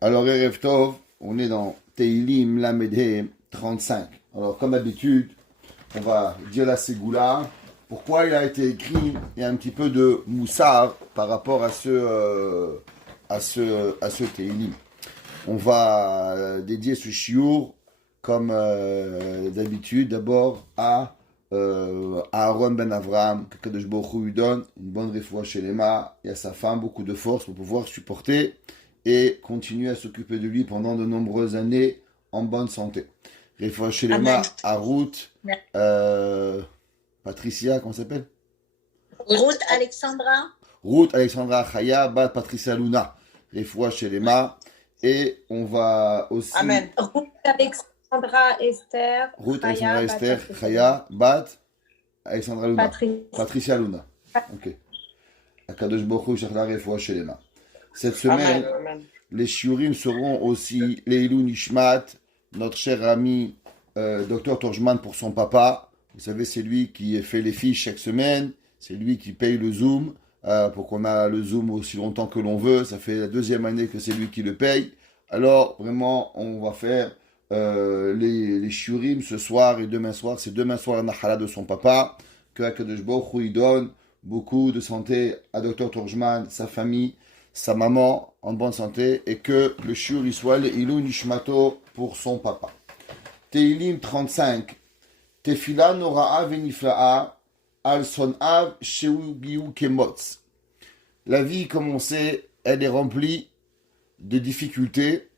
Alors, Erev Tov, on est dans Teilim Lamedhe 35. Alors, comme d'habitude, on va dire la Ségoula. Pourquoi il a été écrit? Il y a un petit peu de moussard par rapport à ce Teilim. On va dédier ce chiour, comme d'habitude, d'abord à Aaron Ben Avraham, que Kadosh Baruch Hu lui donne une bonne réfoua chez Lema et à sa femme beaucoup de force pour pouvoir supporter et continuer à s'occuper de lui pendant de nombreuses années en bonne santé. Réfoua chez Lema à Ruth, Patricia, comment ça s'appelle? Ruth Alexandra. Ruth Alexandra Chaya, Bat Patricia Luna. Réfoua chez Lema. Et on va aussi. Amen. Ruth Alexandra Esther. Ruth Alexandra Esther Chaya, Bat Alexandra Luna. Patricia Luna. Ok. Akadosh Baruch Hu Shachla Réfoua chez Lema. Cette semaine, les shiurim seront aussi Leilou Nishmat, notre cher ami Dr Torjman pour son papa. Vous savez, c'est lui qui fait les fiches chaque semaine, c'est lui qui paye le Zoom pour qu'on a le Zoom aussi longtemps que l'on veut. Ça fait la deuxième année que c'est lui qui le paye. Alors, vraiment, on va faire les shiurim ce soir et demain soir. C'est demain soir Nahala de son papa. Que Akadosh Baruch Hu donne beaucoup de santé à Dr Torjman, sa famille, sa maman en bonne santé, et que le shiur il soit Leilou Nishmato pour son papa. Teilim 35. Tefila nora'a venifla'a al son'av sheugiu kemotz. La vie, comme on sait, elle est remplie de difficultés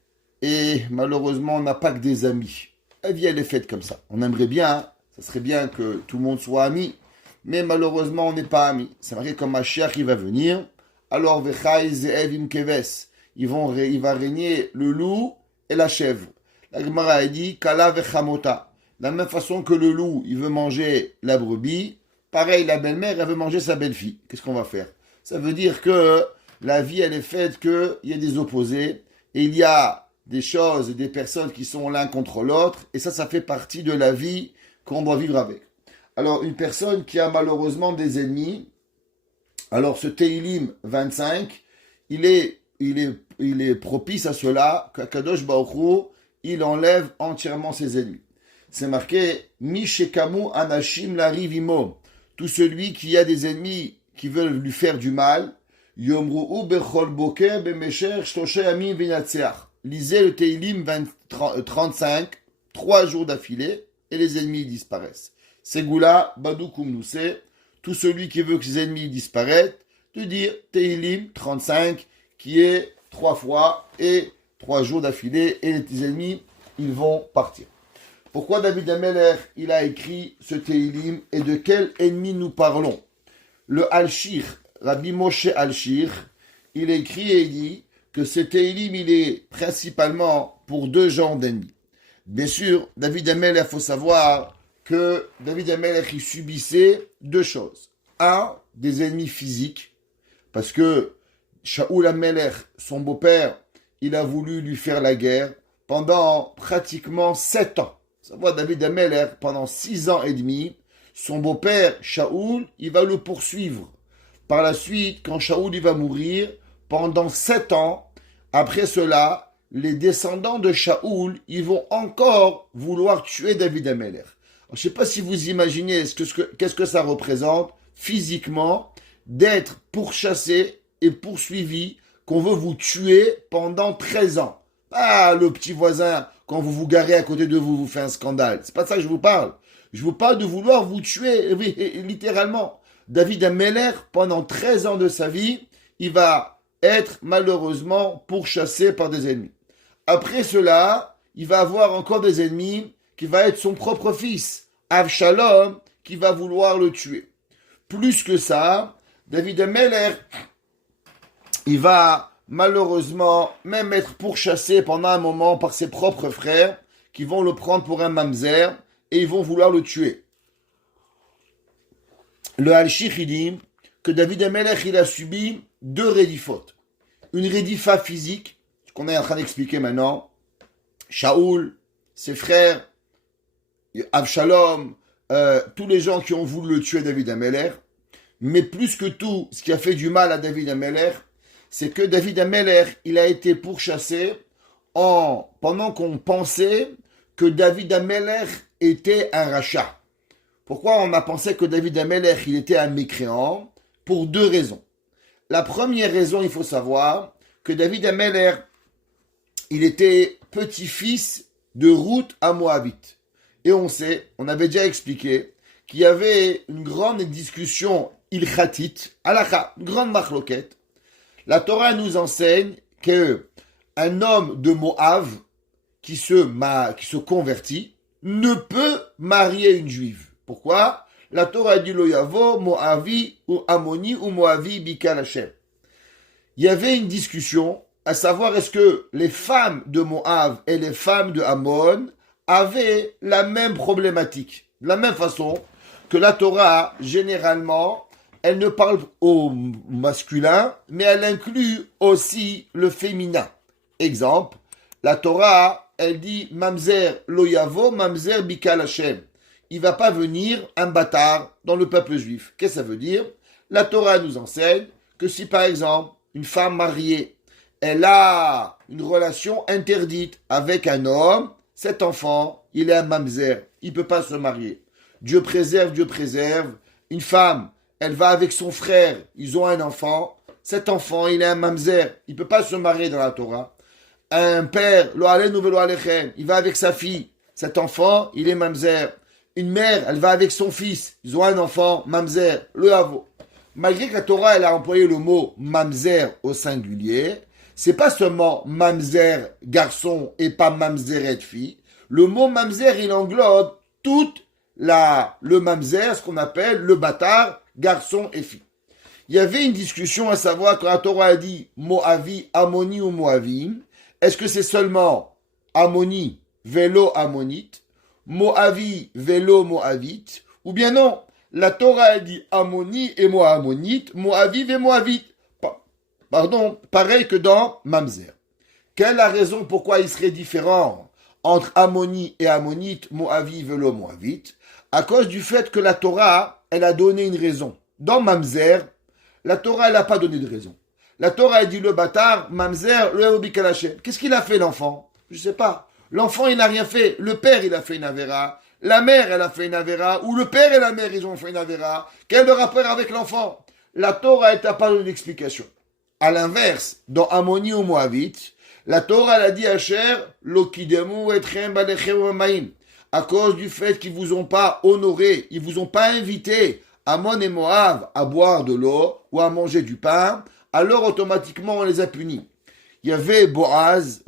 et malheureusement, on n'a pas que des amis. La vie, elle est faite comme ça. On aimerait bien, hein, ça serait bien que tout le monde soit ami, mais malheureusement, on n'est pas amis. C'est marqué comme Mashiach qui va venir. Alors, Vechai Ze'ev im Keves, il va régner le loup et la chèvre. La Gemara a dit Kala Vechamota. De la même façon que le loup, il veut manger la brebis, pareil, la belle-mère, elle veut manger sa belle-fille. Qu'est-ce qu'on va faire? Ça veut dire que la vie, elle est faite qu'il y a des opposés, et il y a des choses et des personnes qui sont l'un contre l'autre, et ça fait partie de la vie qu'on doit vivre avec. Alors, une personne qui a malheureusement des ennemis, alors ce Teilim 25, il est propice à cela, qu'Akadosh Baruch Hu, il enlève entièrement ses ennemis. C'est marqué Mishekamu Anashim Larivimo. Tout celui qui a des ennemis qui veulent lui faire du mal, Yomru'u Bechol Boker Bemesher Shtoshe Yamim Vinatseach. Lisez le Teilim 35, 3 jours d'affilée, et les ennemis disparaissent. Ségoula, Badou Kumnouse, tout celui qui veut que ses ennemis disparaissent, de dire Teilim 35, qui est 3 fois et 3 jours d'affilée, et les ennemis, ils vont partir. Pourquoi David Ameler, il a écrit ce Teilim, et de quel ennemi nous parlons? Le Al-Shir, Rabbi Moshe Al-Shir, il écrit et il dit que ce Teilim, il est principalement pour 2 genres d'ennemis. Bien sûr, David Ameler, il faut savoir que David Ameler, il subissait 2 choses. Un, des ennemis physiques, parce que Shaoul Ameler, son beau-père, il a voulu lui faire la guerre pendant pratiquement 7 ans. Ça voit David Ameler, pendant 6 ans et demi, son beau-père, Shaoul, il va le poursuivre. Par la suite, quand Shaoul il va mourir, pendant 7 ans, après cela, les descendants de Shaoul, ils vont encore vouloir tuer David Ameler. Je ne sais pas si vous imaginez qu'est-ce que ça représente physiquement d'être pourchassé et poursuivi, qu'on veut vous tuer pendant 13 ans. Ah, le petit voisin, quand vous vous garez à côté de vous, vous fait un scandale. C'est pas ça que je vous parle. Je vous parle de vouloir vous tuer, littéralement. David Ameler, pendant 13 ans de sa vie, il va être malheureusement pourchassé par des ennemis. Après cela, il va avoir encore des ennemis qui va être son propre fils, Avshalom, qui va vouloir le tuer. Plus que ça, David Ameler, il va malheureusement même être pourchassé pendant un moment par ses propres frères qui vont le prendre pour un mamzer et ils vont vouloir le tuer. Le Al-Shir, il dit que David Ameler, il a subi 2 rédifotes. Une rédifa physique, ce qu'on est en train d'expliquer maintenant, Shaoul, ses frères, Avshalom, tous les gens qui ont voulu le tuer, David Ameler. Mais plus que tout, ce qui a fait du mal à David Ameler, c'est que David Ameler, il a été pourchassé pendant qu'on pensait que David Ameler était un rachat. Pourquoi on a pensé que David Ameler, il était un mécréant? Pour deux raisons. La première raison, il faut savoir que David Ameler, il était petit-fils de Ruth à Moabite. Et on sait, on avait déjà expliqué, qu'il y avait une grande discussion ilkhatite, halakha, une grande machloquette. La Torah nous enseigne que un homme de Moab qui se convertit ne peut marier une juive. Pourquoi? La Torah dit lo yavo Moavi ou Amoni ou Moavi bikal Hashem. Il y avait une discussion à savoir est-ce que les femmes de Moab et les femmes de Ammon avaient la même problématique. De la même façon que la Torah, généralement, elle ne parle au masculin, mais elle inclut aussi le féminin. Exemple, la Torah, elle dit Mamzer lo yavo, Mamzer bikal Hashem. Il ne va pas venir un bâtard dans le peuple juif. Qu'est-ce que ça veut dire? La Torah nous enseigne que si par exemple, une femme mariée, elle a une relation interdite avec un homme, cet enfant, il est un mamzer, il ne peut pas se marier. Dieu préserve. Une femme, elle va avec son frère, ils ont un enfant, cet enfant, il est un mamzer, il ne peut pas se marier dans la Torah. Un père, lo alenu velo alechem, il va avec sa fille, cet enfant, il est mamzer. Une mère, elle va avec son fils, ils ont un enfant, mamzer, le havo. Malgré que la Torah, elle a employé le mot mamzer au singulier, c'est pas seulement mamzer garçon et pas mamzeret fille. Le mot mamzer, il englobe toute le mamzer, ce qu'on appelle le bâtard, garçon et fille. Il y avait une discussion à savoir quand la Torah a dit Moavi, Ammoni ou Moavim, est-ce que c'est seulement Ammoni, vélo ammonite, Moavi, vélo moavite, ou bien non, la Torah a dit Ammoni et Moamonite, Moaviv et Moavite. Pardon, pareil que dans Mamzer. Quelle est la raison pourquoi il serait différent entre Ammoni et Ammonite, Moaviv, vélo moavite? À cause du fait que la Torah, elle a donné une raison. Dans Mamzer, la Torah, elle n'a pas donné de raison. La Torah a dit le bâtard, Mamzer, le Bikal Hashem. Qu'est-ce qu'il a fait l'enfant? Je ne sais pas. L'enfant, il n'a rien fait. Le père, il a fait une avéra. La mère, elle a fait une avéra. Ou le père et la mère, ils ont fait une avéra. Quel est le rapport avec l'enfant? La Torah, elle t'a pas donné d'explication. À l'inverse, dans Ammoni ou Moavite, la Torah, elle a dit à Asher, Lokidemu etchem balechem maim. À cause du fait qu'ils vous ont pas honoré, ils vous ont pas invité, Ammon et Moab, à boire de l'eau ou à manger du pain, alors automatiquement on les a punis. Il y avait Boaz,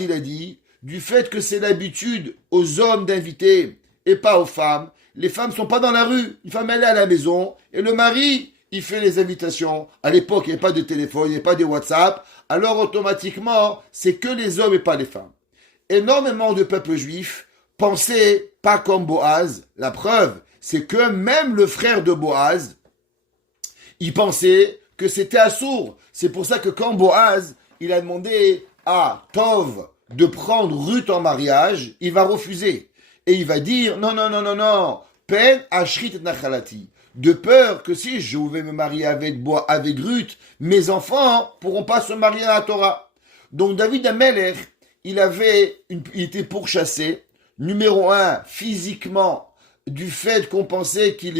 il a dit, du fait que c'est l'habitude aux hommes d'inviter et pas aux femmes. Les femmes sont pas dans la rue. Une femme, elle est à la maison et le mari, il fait les invitations. À l'époque, il n'y avait pas de téléphone, il n'y avait pas de WhatsApp. Alors, automatiquement, c'est que les hommes et pas les femmes. Énormément de peuples juifs pensaient pas comme Boaz. La preuve, c'est que même le frère de Boaz, il pensait que c'était assourd. C'est pour ça que quand Boaz, il a demandé à Tov de prendre Ruth en mariage, il va refuser. Et il va dire, non, pen ashrit nachalati. De peur que si je vais me marier avec Ruth, mes enfants pourront pas se marier à la Torah. Donc David Ameler, il était pourchassé, numéro 1, physiquement, du fait qu'on pensait qu'il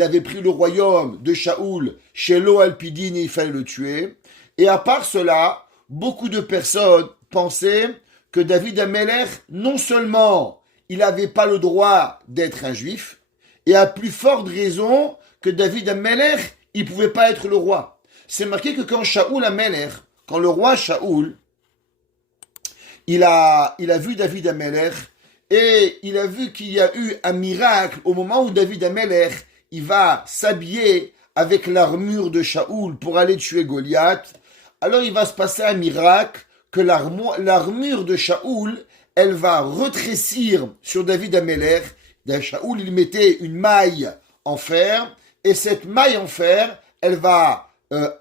avait pris le royaume de Shaoul, Shelo Alpidin, et il fallait le tuer. Et à part cela, beaucoup de personnes pensaient que David Ameler, non seulement il n'avait pas le droit d'être un juif, et à plus forte raison que David Ameler, il ne pouvait pas être le roi. C'est marqué que quand le roi Shaoul, il a vu David Ameler, et il a vu qu'il y a eu un miracle au moment où David Ameler, il va s'habiller avec l'armure de Shaoul pour aller tuer Goliath. Alors il va se passer un miracle que l'armure de Shaoul, elle va retrécir sur David Ameler. Shaoul, il mettait une maille en fer, et cette maille en fer, elle va,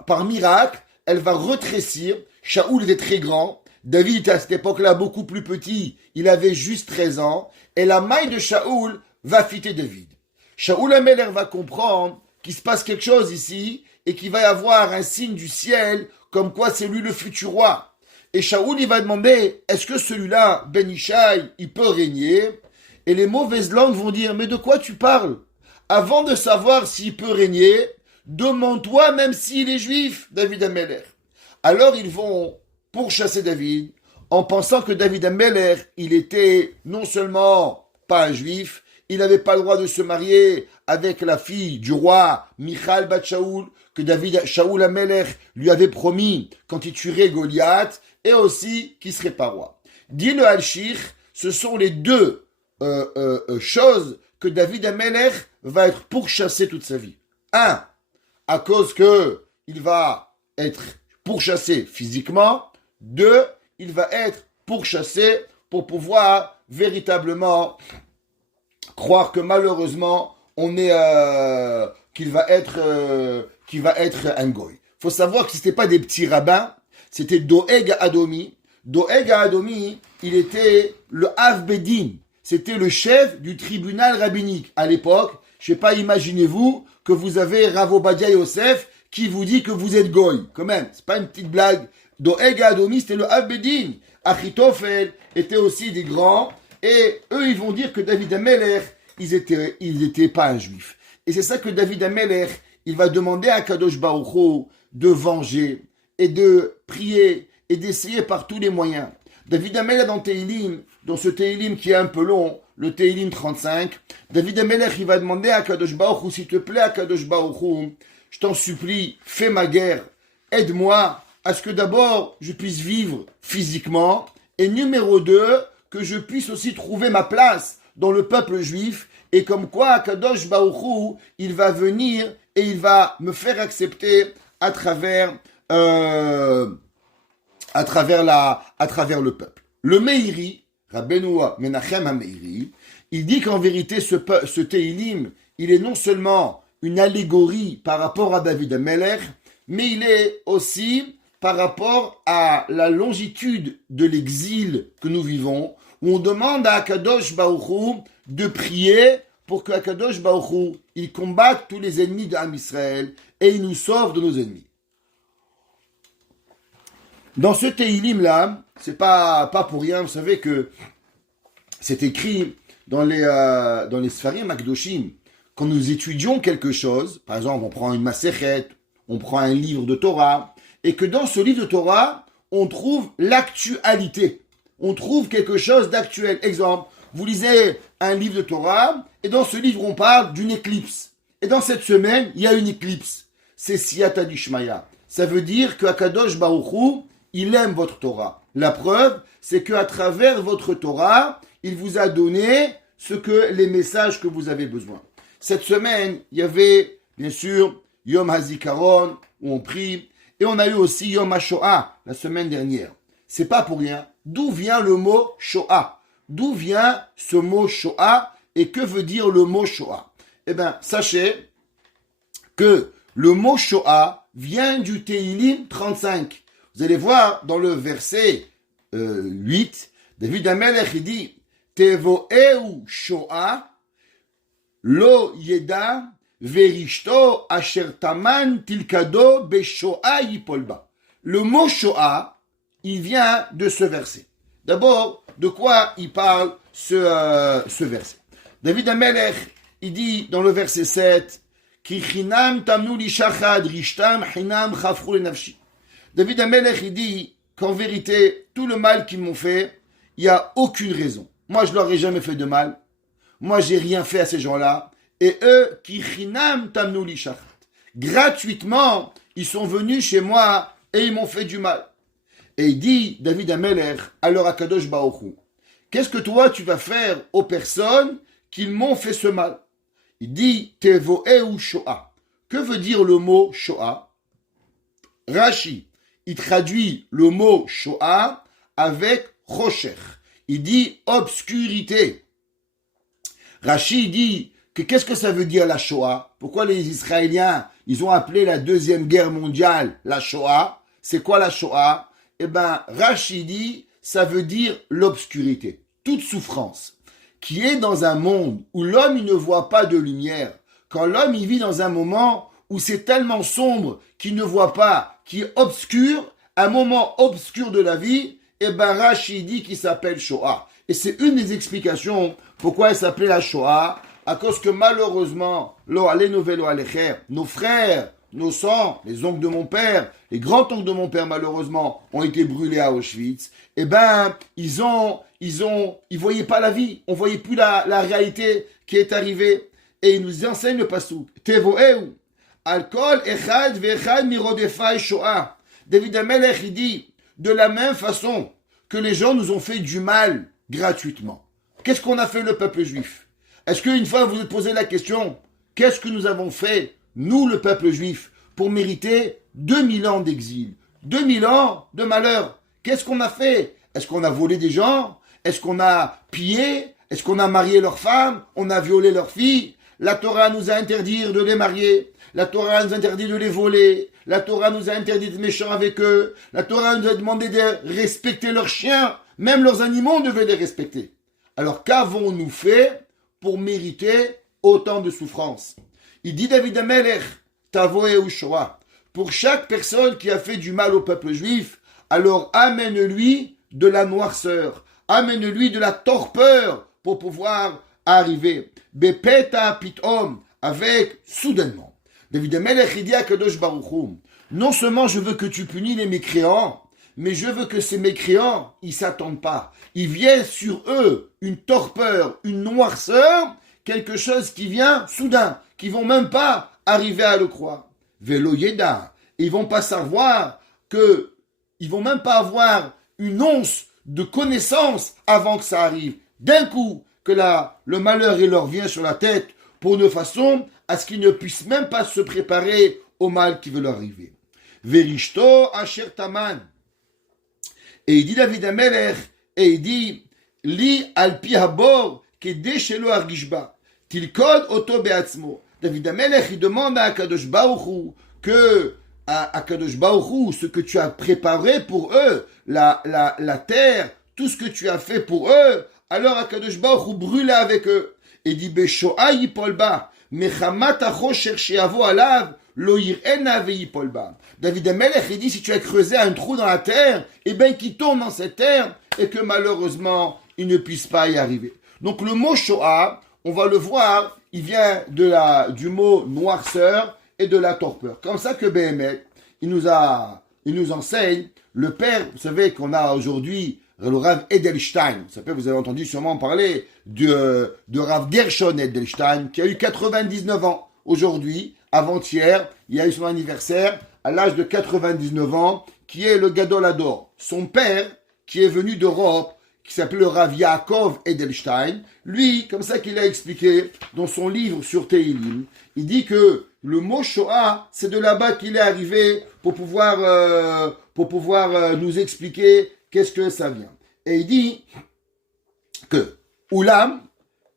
par miracle, elle va retrécir. Shaoul était très grand, David à cette époque-là beaucoup plus petit, il avait juste 13 ans, et la maille de Shaoul va fitter David. Shaoul Ameler va comprendre qu'il se passe quelque chose ici, et qu'il va y avoir un signe du ciel, comme quoi c'est lui le futur roi. Et Shaoul, il va demander, est-ce que celui-là, Ben Ishaï, il peut régner? Et les mauvaises langues vont dire, mais de quoi tu parles? Avant de savoir s'il peut régner, demande-toi même s'il est juif, David Ameller. Alors ils vont pourchasser David, en pensant que David Ameller, il était non seulement pas un juif, il n'avait pas le droit de se marier avec la fille du roi Michal Bat Shaoul, que Shaoul Ameller lui avait promis quand il tuerait Goliath, et aussi qu'il serait pas roi. Dit le Al-Shir, ce sont les deux choses que David Ameller va être pourchassé toute sa vie. Un, à cause que il va être pourchassé physiquement. Deux, il va être pourchassé pour pouvoir véritablement croire que malheureusement qu'il va être un goy. Faut savoir que c'était pas des petits rabbins, c'était Doeg Adomi. Doeg Adomi, il était le Av Bedin, c'était le chef du tribunal rabbinique à l'époque. Je sais pas, imaginez-vous que vous avez Rav Obadia Yosef qui vous dit que vous êtes goy. Quand même, c'est pas une petite blague. Doeg Adomi, c'était le Av Bedin. Achitophel était aussi des grands. Et eux, ils vont dire que David Ameller, ils étaient pas un juif. Et c'est ça que David Ameller, il va demander à Kadosh Baruch Hu de venger et de prier et d'essayer par tous les moyens. David Ameller dans ce Teilim qui est un peu long, le Teilim 35, David Ameller, il va demander à Kadosh Baruch Hu, s'il te plaît, à Kadosh Baruch Hu, je t'en supplie, fais ma guerre, aide-moi à ce que d'abord je puisse vivre physiquement, et numéro 2, que je puisse aussi trouver ma place dans le peuple juif, et comme quoi Kadosh Baruch Hu, il va venir et il va me faire accepter à travers le peuple. Le Meiri, Rabbeinu Menachem HaMeiri, il dit qu'en vérité ce Teilim, il est non seulement une allégorie par rapport à David Ameller, mais il est aussi par rapport à la longitude de l'exil que nous vivons, où on demande à Akadosh Baruch Hu de prier pour que Akadosh Baruch Hu, il combatte tous les ennemis d'Am Israël et il nous sauve de nos ennemis. Dans ce Teilim-là, c'est pas pour rien, vous savez que c'est écrit dans les Sfarim Akdoshim. Quand nous étudions quelque chose, par exemple, on prend une Masechet, on prend un livre de Torah, et que dans ce livre de Torah, on trouve l'actualité. On trouve quelque chose d'actuel. Exemple, vous lisez un livre de Torah, et dans ce livre, on parle d'une éclipse. Et dans cette semaine, il y a une éclipse. C'est Siyata Dishmaya. Ça veut dire que Akadosh Baruch Hu, il aime votre Torah. La preuve, c'est qu'à travers votre Torah, il vous a donné les messages que vous avez besoin. Cette semaine, il y avait, bien sûr, Yom HaZikaron, où on prie, et on a eu aussi Yom HaShoah, la semaine dernière. C'est pas pour rien. D'où vient le mot Shoah? D'où vient ce mot Shoah? Et que veut dire le mot Shoah? Eh bien, sachez que le mot Shoah vient du Teilim 35. Vous allez voir dans le verset 8, David Amelech il dit Tevoeu Shoah lo yeda verishto asher taman tilkado be Shoah yipolba. Le mot Shoah, il vient de ce verset. D'abord, de quoi il parle ce verset? David Amelech, il dit dans le verset 7 Ki chinam tamnu li shachad rishtam chinam chafru le nafshi. David Amelech, il dit qu'en vérité, tout le mal qu'ils m'ont fait, il n'y a aucune raison. Moi, je leur ai jamais fait de mal. Moi, j'ai rien fait à ces gens-là. Et eux, qui chinam tamnu li shachat. Gratuitement, ils sont venus chez moi et ils m'ont fait du mal. Et il dit, David Amelech, alors à Kadosh Baruch Hu, qu'est-ce que toi, tu vas faire aux personnes qui m'ont fait ce mal? Il dit, Tevoeu Shoah. Que veut dire le mot Shoah? Rashi, il traduit le mot Shoah avec Rocher. Il dit obscurité. Rashi dit que qu'est-ce que ça veut dire la Shoah? Pourquoi les Israéliens, ils ont appelé la Deuxième Guerre mondiale la Shoah? C'est quoi la Shoah? Eh bien, Rashi dit, ça veut dire l'obscurité. Toute souffrance qui est dans un monde où l'homme il ne voit pas de lumière. Quand l'homme il vit dans un moment où c'est tellement sombre qu'il ne voit pas qui est obscur, un moment obscur de la vie, et ben Rashi dit qu'il s'appelle Shoah. Et c'est une des explications pourquoi elle s'appelait la Shoah, à cause que malheureusement, nos frères, nos sangs, les oncles de mon père, les grands-oncles de mon père malheureusement, ont été brûlés à Auschwitz. Et ben, ils voyaient pas la vie, on voyait plus la réalité qui est arrivée. Et il nous enseigne le passouk. Tevoeu, alcool echad ve'echad mirodefai shoah. David Amelech, il dit, de la même façon que les gens nous ont fait du mal gratuitement. Qu'est-ce qu'on a fait le peuple juif? Est-ce qu'une fois vous vous posez la question, qu'est-ce que nous avons fait, nous le peuple juif, pour mériter 2000 ans d'exil, 2000 ans de malheur? Qu'est-ce qu'on a fait? Est-ce qu'on a volé des gens? Est-ce qu'on a pillé? Est-ce qu'on a marié leurs femmes? On a violé leurs filles? La Torah nous a interdit de les marier. La Torah nous a interdit de les voler. La Torah nous a interdit d'être méchants avec eux. La Torah nous a demandé de respecter leurs chiens. Même leurs animaux, on devait les respecter. Alors qu'avons-nous fait pour mériter autant de souffrances? Il dit David Amelech, Tavoe ou Shoah, pour chaque personne qui a fait du mal au peuple juif, alors amène-lui de la noirceur, amène-lui de la torpeur pour pouvoir arriver. Bepeta pitom, avec soudainement. David Amelech, il dit à Kadosh Baruch Hu, non seulement je veux que tu punis les mécréants, mais je veux que ces mécréants, ils s'attendent pas. Ils viennent sur eux une torpeur, une noirceur, quelque chose qui vient soudain, qui vont même pas arriver à le croire. Velo yeda, ils vont pas savoir que, ils vont même pas avoir une once de connaissance avant que ça arrive. D'un coup, que le malheur il leur vient sur la tête pour de façon à ce qu'ils ne puissent même pas se préparer au mal qui veut leur arriver. Verishto asher taman. Et il dit David Amelech, et il dit, li alpi habor kede shelo argishba, tilkod oto beatzmo. David Amelech, il demande à Akadosh Baruch Hu que, à Akadosh Baruch Hu, ce que tu as préparé pour eux, la terre, tout ce que tu as fait pour eux, alors Akadosh Baruch Hu brûle avec eux. Et dit, Beshoa yipolba, mechamat achosher sheavo alav, lo yir'ena ve'yipolba. David Amelech, il dit, si tu as creusé un trou dans la terre, eh bien, qu'il tombe dans cette terre, et que malheureusement, il ne puisse pas y arriver. Donc, le mot Shoah, on va le voir, il vient du mot noirceur et de la torpeur. Comme ça que Béhémet, il nous enseigne, le père, vous savez qu'on a aujourd'hui, le Rav Edelstein, vous avez entendu sûrement parler de Rav Gershon Edelstein, qui a eu 99 ans aujourd'hui, avant-hier, il a eu son anniversaire, à l'âge de 99 ans, qui est le Gadol Hador. Son père, qui est venu d'Europe, qui s'appelle le Rav Yaakov Edelstein, lui, comme ça qu'il a expliqué dans son livre sur Tehillim, il dit que le mot Shoah, c'est de là-bas qu'il est arrivé pour pouvoir nous expliquer qu'est-ce que ça vient. Et il dit que Oulam,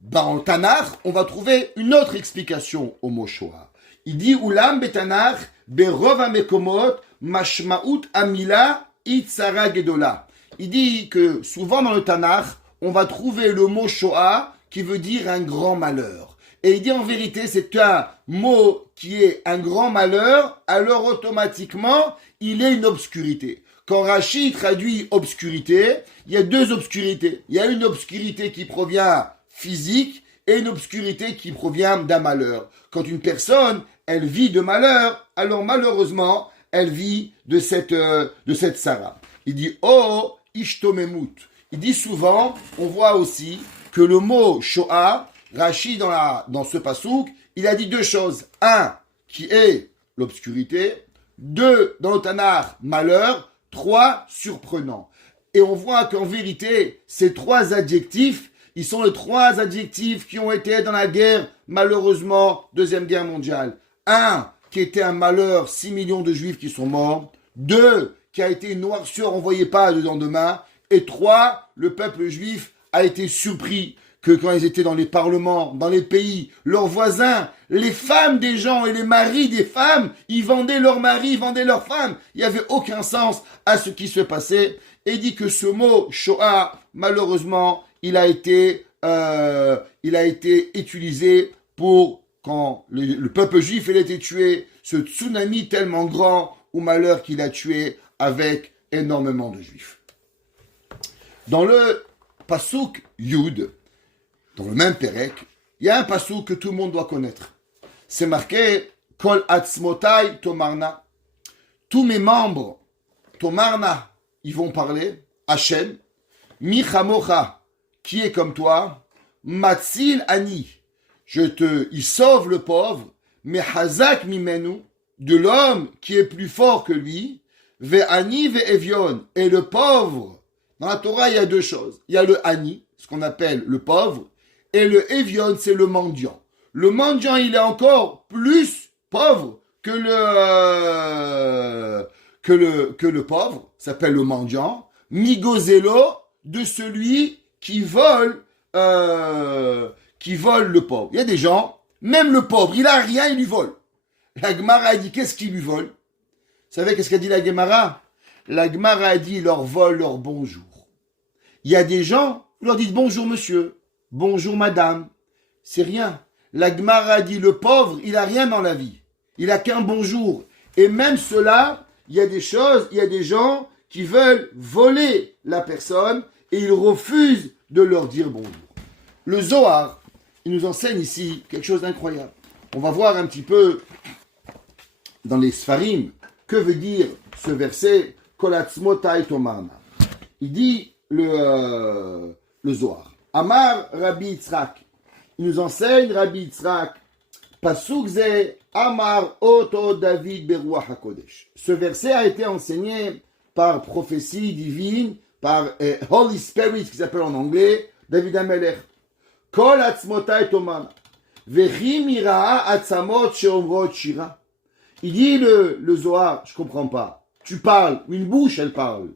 dans le Tanakh, on va trouver une autre explication au mot Shoah. Il dit Oulam betanach berov hamekomot mashmaut amila itzara gedola. Il dit que souvent dans le Tanakh, on va trouver le mot Shoah qui veut dire un grand malheur. Et il dit en vérité, c'est un mot qui est un grand malheur, alors automatiquement, il est une obscurité. Quand Rashi traduit obscurité, il y a deux obscurités. Il y a une obscurité qui provient physique et une obscurité qui provient d'un malheur. Quand une personne, elle vit de malheur, alors malheureusement, elle vit de cette Sarah. Il dit « Oh, ishtomemut ». Il dit souvent, on voit aussi que le mot Shoah, Rashi dans ce pasouk, il a dit deux choses. Un, qui est l'obscurité. Deux, dans le Tanakh, malheur. Trois, surprenant. Et on voit qu'en vérité, ces trois adjectifs, ils sont les trois adjectifs qui ont été dans la guerre, malheureusement, Deuxième Guerre mondiale. Un, qui était un malheur, 6 millions de juifs qui sont morts. Deux, qui a été une noirceur, on ne voyait pas le lendemain. Et trois, le peuple juif a été surpris que quand ils étaient dans les parlements, dans les pays, leurs voisins, les femmes des gens et les maris des femmes, ils vendaient leurs maris, ils vendaient leurs femmes. Il n'y avait aucun sens à ce qui se passait. Et dit que ce mot Shoah, malheureusement, il a été utilisé pour quand le peuple juif il a été tué, ce tsunami tellement grand ou malheur qu'il a tué avec énormément de juifs. Dans le Pasuk Yud, dans le même Perek, il y a un Pasuk que tout le monde doit connaître. C'est marqué Kol Atzmotai Tomarna. Tous mes membres, Tomarna, ils vont parler, Hachem, Michamocha, qui est comme toi, Matzil Ani, il sauve le pauvre, mais Hazak Mimenu, de l'homme qui est plus fort que lui, Ve'ani ve'evion, et le pauvre. Dans la Torah, il y a deux choses. Il y a le Ani, ce qu'on appelle le pauvre, et le Evion, c'est le mendiant. Le mendiant, il est encore plus pauvre que le pauvre, s'appelle le mendiant. Migozelo, de celui qui vole le pauvre. Il y a des gens, même le pauvre, il a rien, il lui vole. La Gemara a dit, qu'est-ce qu'il lui vole? Vous savez qu'est-ce qu'a dit la Gemara? La Gemara a dit, il leur vole leur bonjour. Il y a des gens, vous leur dites bonjour monsieur, bonjour madame. C'est rien. La Gemara a dit, le pauvre, il a rien dans la vie. Il a qu'un bonjour. Et même cela, il y a des choses, il y a des gens qui veulent voler la personne et ils refusent de leur dire bonjour. Le Zohar, il nous enseigne ici quelque chose d'incroyable. On va voir un petit peu dans les Sfarim, que veut dire ce verset Kol Atzmotai Tomarna. Il dit le Zohar. Amar Rabbi Yitzhak. Il nous enseigne Rabbi Yitzhak. Pasuk ze Amar Oto David Beruach HaKodesh. Ce verset a été enseigné par prophétie divine, par Holy Spirit, qui s'appelle en anglais David HaMelech. Kol Atzmotai Tomarna. Vechi mira'a atzamot sheomrot shira. Il dit le Zohar, je comprends pas. Tu parles, une bouche elle parle.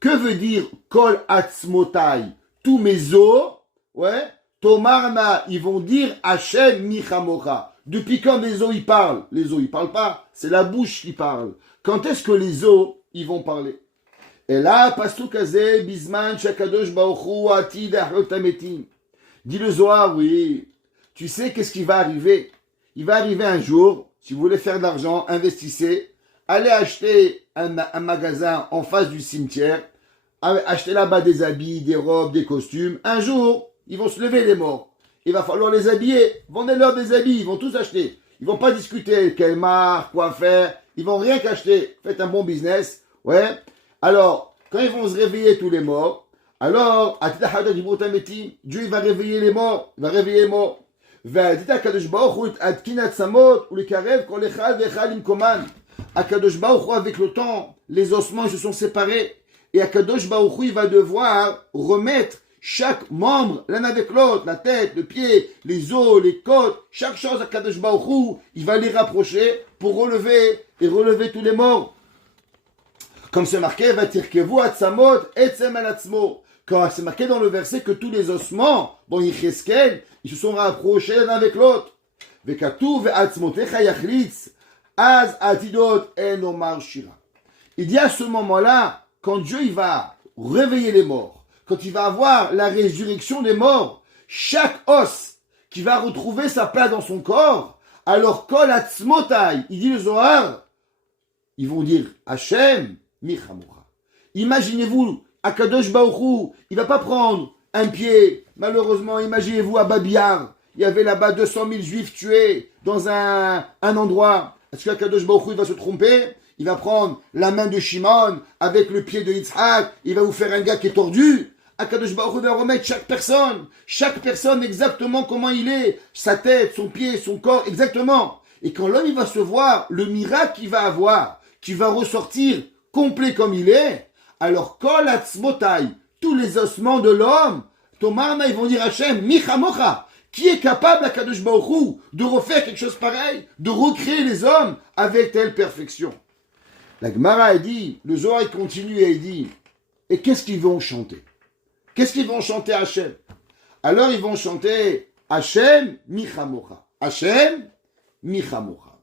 Que veut dire kol atzmotai? Tous mes os, ouais. Tomarna, ils vont dire Hachem michamocha. Depuis quand les os ils parlent? Les os ils parlent pas, c'est la bouche qui parle. Quand est-ce que les os ils vont parler? Et là, pasuk hazeh bizman shakadosh baruch hu atid achot hametim. Dit le Zohar, oui. Tu sais qu'est-ce qui va arriver? Il va arriver un jour. Si vous voulez faire de l'argent, investissez. Allez acheter un magasin en face du cimetière. Achetez là-bas des habits, des robes, des costumes. Un jour, ils vont se lever les morts. Il va falloir les habiller. Vendez-leur des habits. Ils vont tous acheter. Ils vont pas discuter quelle marque, quoi faire. Ils vont rien qu'acheter. Faites un bon business. Ouais. Alors, quand ils vont se réveiller tous les morts, alors, Dieu il va réveiller les morts. Il va réveiller les morts. Akadosh Baruch Hu, avec le temps, les ossements ils se sont séparés. Et Akadosh Baruch Hu, il va devoir remettre chaque membre l'un avec l'autre, la tête, le pied, les os, les côtes, chaque chose Akadosh Baruch Hu, il va les rapprocher pour relever tous les morts. Comme c'est marqué, Vatirkevu atzamot etzem alatzmo. Quand c'est marqué dans le verset que tous les ossements, bon, Yecheskel, ils se sont rapprochés l'un avec l'autre. Vekatu ve'atzmotecha yachlitz, az atidot en omar shira. Il dit à ce moment-là, quand Dieu il va réveiller les morts, quand il va avoir la résurrection des morts, chaque os qui va retrouver sa place dans son corps, alors kol atzmotai, il dit le Zohar, ils vont dire Hachem michamocha. Imaginez-vous, Akadosh Baruch Hu, il va pas prendre un pied. Malheureusement, imaginez-vous à Babillard, il y avait là-bas 200 000 juifs tués dans un endroit. Est-ce qu'Akadosh Baruch Hu, il va se tromper? Il va prendre la main de Shimon avec le pied de Yitzhak, il va vous faire un gars qui est tordu. Akadosh Baruch Hu va remettre chaque personne exactement comment il est, sa tête, son pied, son corps, exactement. Et quand l'homme il va se voir, le miracle qu'il va avoir, qui va ressortir complet comme il est, alors kol atzmotai, tous les ossements de l'homme, Tomarna, ils vont dire Hachem, michamocha, qui est capable à Kadosh Baruch Hu de refaire quelque chose pareil, de recréer les hommes avec telle perfection. La Gemara a dit, le Zohar il continue et il dit, et qu'est-ce qu'ils vont chanter? Qu'est-ce qu'ils vont chanter Hachem? Alors ils vont chanter Hachem michamocha. Hachem michamocha.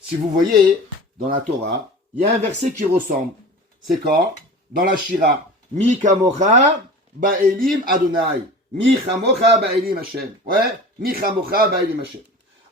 Si vous voyez, dans la Torah, il y a un verset qui ressemble. C'est quand? Dans la Shira. Mi kamocha ba'elim Adonai. Mi chamocha ba'elim Hashem. Ouais? Mi chamocha ba'elim Hashem.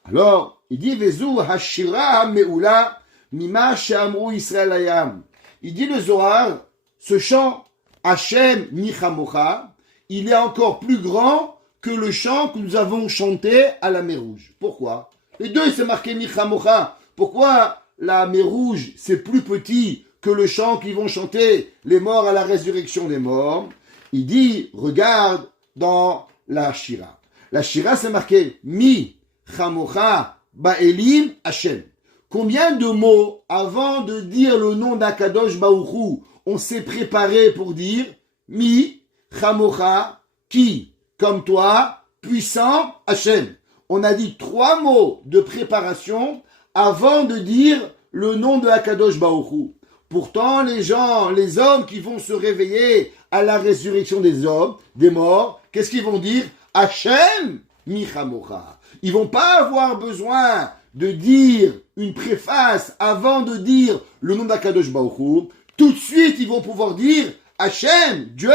Alors, il dit, Vezu hashira me'ula Mima she'amru Israël hayam. Il dit le Zohar, ce chant, Hachem Nichamocha, il est encore plus grand que le chant que nous avons chanté à la mer Rouge. Pourquoi? Les deux, c'est marqué Nichamocha. Pourquoi la mer Rouge, c'est plus petit que le chant qu'ils vont chanter les morts à la résurrection des morts? Il dit, regarde dans la Shira. La Shira, c'est marqué Mi Chamocha Ba'elim Hachem. Combien de mots avant de dire le nom d'Akadosh Baruch Hu, on s'est préparé pour dire Mi Chamocha, qui, comme toi, puissant Hachem. On a dit 3 mots de préparation avant de dire le nom de Akadosh Baruch Hu. Pourtant, les hommes qui vont se réveiller à la résurrection des morts, qu'est-ce qu'ils vont dire? Hachem Michamocha. Ils vont pas avoir besoin de dire une préface avant de dire le nom d'Akadosh Baruch Hu. Tout de suite, ils vont pouvoir dire Hachem, Dieu,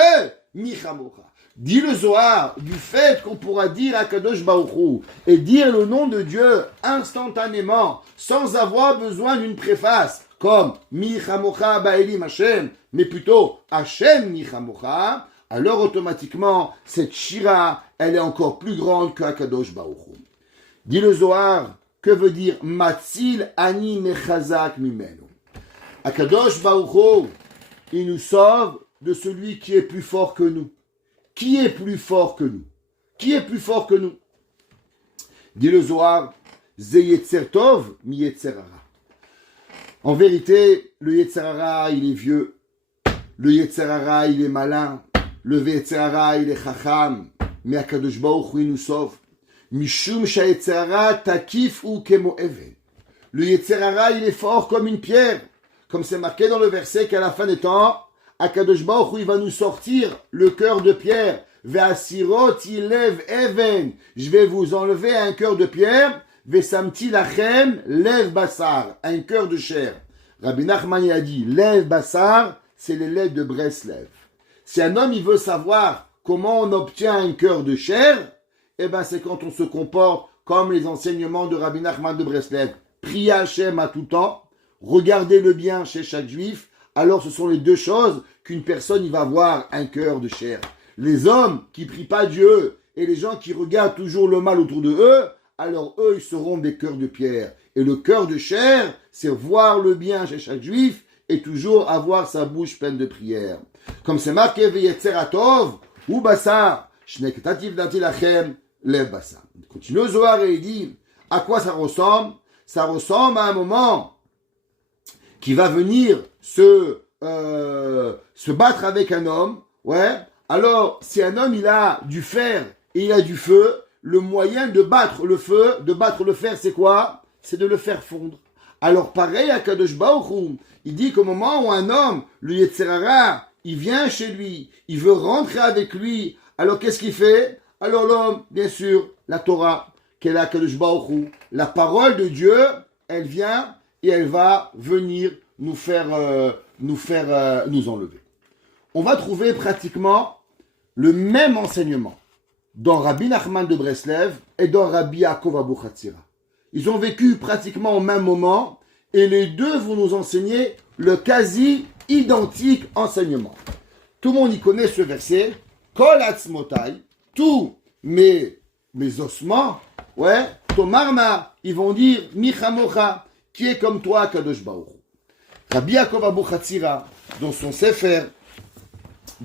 Michamocha. Dit le Zohar, du fait qu'on pourra dire Akadosh Baruch Hu et dire le nom de Dieu instantanément, sans avoir besoin d'une préface, comme Michamocha Ba'elim Hachem, mais plutôt Hachem Michamocha, alors automatiquement, cette Shira, elle est encore plus grande que Akadosh Baruch Hu. Dit le Zohar, que veut dire Matzil Ani Mechazak Mimenu? Akadosh Baruch Hu, il nous sauve de celui qui est plus fort que nous. Qui est plus fort que nous? Qui est plus fort que nous? Dit le Zohar, Ze Yetzer Tov mi Yetzer Hara. En vérité, le Yetzer Hara, il est vieux. Le Yetzer Hara, il est malin. Le Yetzer Hara, il est chacham. Mais Akadosh Baruch Hu, il nous sauve. Mishum sha'Yetzer Hara takif ou kemo even. Le Yetzer Hara, il est fort comme une pierre. Comme c'est marqué dans le verset qu'à la fin des temps, Akadosh Baruch Hu, il va nous sortir le cœur de pierre. Ve'asirot ilev even. Je vais vous enlever un cœur de pierre. Ve'samti lachem lev basar. Un cœur de chair. Rabbi Nachman a dit, lev basar, c'est les lèvres de Breslev. Si un homme, il veut savoir comment on obtient un cœur de chair, eh ben, c'est quand on se comporte comme les enseignements de Rabbi Nachman de Breslev. Priez Hachem à tout temps. Regardez le bien chez chaque juif. Alors ce sont les deux choses qu'une personne il va avoir un cœur de chair. Les hommes qui prient pas Dieu et les gens qui regardent toujours le mal autour de eux, alors eux ils seront des cœurs de pierre. Et le cœur de chair, c'est voir le bien chez chaque juif et toujours avoir sa bouche pleine de prière. Comme c'est marqué Veyetzer Atov ou Bassar, Shnektativ Dati Lachem Lev Bassar. Continue au Zohar et il dit à quoi ça ressemble? Ça ressemble à un moment qui va venir se battre avec un homme, ouais. Alors, si un homme, il a du fer et il a du feu, le moyen de battre le fer, c'est quoi? C'est de le faire fondre. Alors, pareil à Kadosh Baruch Hu, il dit qu'au moment où un homme, le Yetzer Hara, il vient chez lui, il veut rentrer avec lui, alors qu'est-ce qu'il fait? Alors l'homme, bien sûr, la Torah, qu'elle a Kadosh Baruch Hu, la parole de Dieu, elle vient et elle va venir nous enlever. On va trouver pratiquement le même enseignement dans Rabbi Nachman de Breslev et dans Rabbi Yaakov Abuchatzira. Ils ont vécu pratiquement au même moment et les deux vont nous enseigner le quasi identique enseignement. Tout le monde y connaît ce verset. Kol atzmotai, tous mes ossements, ouais, tomarma, ils vont dire Michamocha, qui est comme toi, Kadosh Baruch Hu. Rabbi Yaakov Abuchatzira, dans son Sefer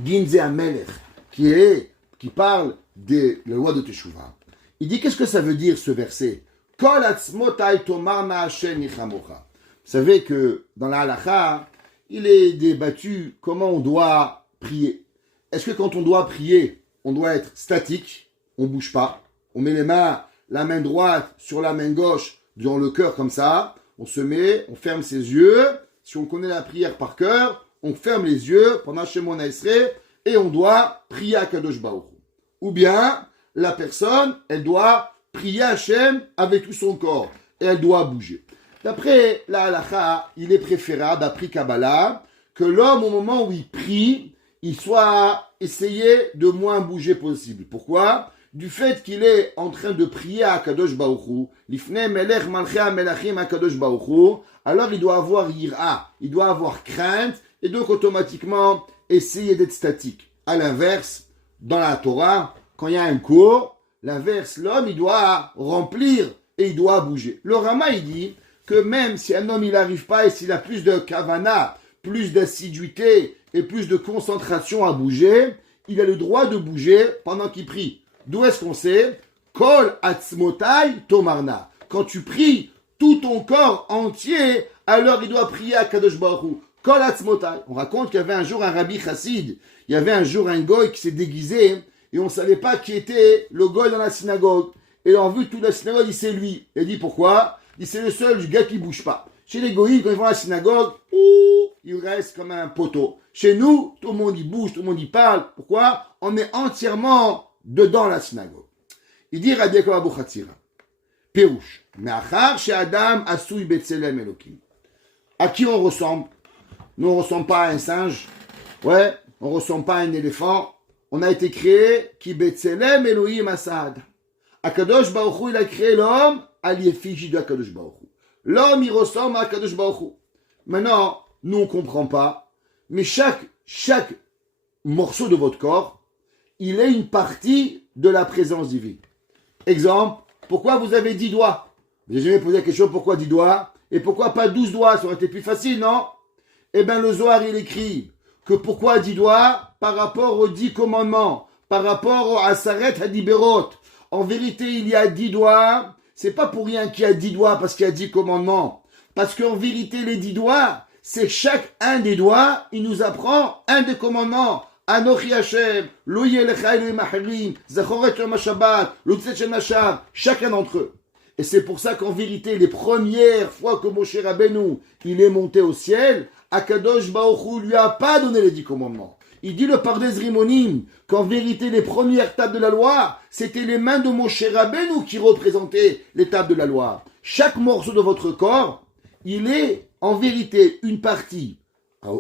Ginze Amelech, qui parle de la loi de Teshuvah, il dit qu'est-ce que ça veut dire ce verset? Kol atzmotai tomarma Hashem Michamocha. Vous savez que dans la halakha, il est débattu comment on doit prier. Est-ce que quand on doit prier, on doit être statique, on ne bouge pas, on met la main droite sur la main gauche dans le cœur comme ça, on se met, on ferme ses yeux, si on connaît la prière par cœur, on ferme les yeux pendant Shemona Esrei et on doit prier à Kadosh Baruch Hu. Ou bien, la personne, elle doit prier Hachem avec tout son corps et elle doit bouger. D'après la halakha, il est préférable, d'après Kabbalah, que l'homme, au moment où il prie, il soit essayé de moins bouger possible. Pourquoi? du fait qu'il est en train de prier à Kadosh Baruch Hu, Lifnei Melech Malchei Melachim à Kadosh Baruch Hu, alors il doit avoir yira, il doit avoir crainte, et donc automatiquement essayer d'être statique. À l'inverse, dans la Torah, quand il y a un cours, l'inverse, l'homme il doit remplir et il doit bouger. Le Rama il dit que même si un homme il n'arrive pas et s'il a plus de kavana, plus d'assiduité et plus de concentration à bouger, il a le droit de bouger pendant qu'il prie. D'où est-ce qu'on sait? Kol atzmotai tomarna. Quand tu pries tout ton corps entier, alors il doit prier à Kadosh Baruch Hu. Kol atzmotai. On raconte qu'il y avait un jour un rabbi chassid, il y avait un jour un goy qui s'est déguisé et on ne savait pas qui était le goy dans la synagogue. Et en vue de toute la synagogue, il c'est lui. Il dit pourquoi? Il dit c'est le seul du gars qui ne bouge pas. Chez les goïs, quand ils vont à la synagogue, il reste comme un poteau. Chez nous, tout le monde y bouge, tout le monde y parle. Pourquoi? On est entièrement dedans la synagogue. Il dit Rabbi Yaakov Abu Chatzira, Pérouche, Me'achar she'adam asui betzelem elokim. À qui on ressemble? Nous, on ne ressemble pas à un singe. Ouais, on ne ressemble pas à un éléphant. On a été créé qui betzelem Elohim asad. Akadosh Baruch Hu, il a créé l'homme à l'effigie de Akadosh Baruch Hu. L'homme, il ressemble à Akadosh Baruch Hu. Maintenant, nous, on ne comprend pas. Mais chaque morceau de votre corps, il est une partie de la présence divine. Exemple, pourquoi vous avez 10 doigts? Vous n'avez jamais posé la question pourquoi 10 doigts? Et pourquoi pas 12 doigts? Ça aurait été plus facile, non? Eh bien, le Zohar, il écrit que pourquoi 10 doigts? Par rapport aux 10 commandements, par rapport au Asaret Hadiberot. En vérité, il y a 10 doigts. C'est pas pour rien qu'il y a 10 doigts parce qu'il y a 10 commandements. Parce qu'en vérité, les 10 doigts, c'est chaque un des doigts, il nous apprend un des commandements. Anochi Hashem, lo yelecha Elohim acharim, zachoret yom HaShabbat, lo tzet shem Hashem, chacun d'entre eux. Et c'est pour ça qu'en vérité, les premières fois que Moshe Rabbeinu, il est monté au ciel, Akadosh Baruch Hu lui a pas donné les 10 commandements. Il dit le Pardes Rimonim, qu'en vérité, les premières tables de la loi, c'était les mains de Moshe Rabbeinu qui représentaient les tables de la loi. Chaque morceau de votre corps, il est en vérité une partie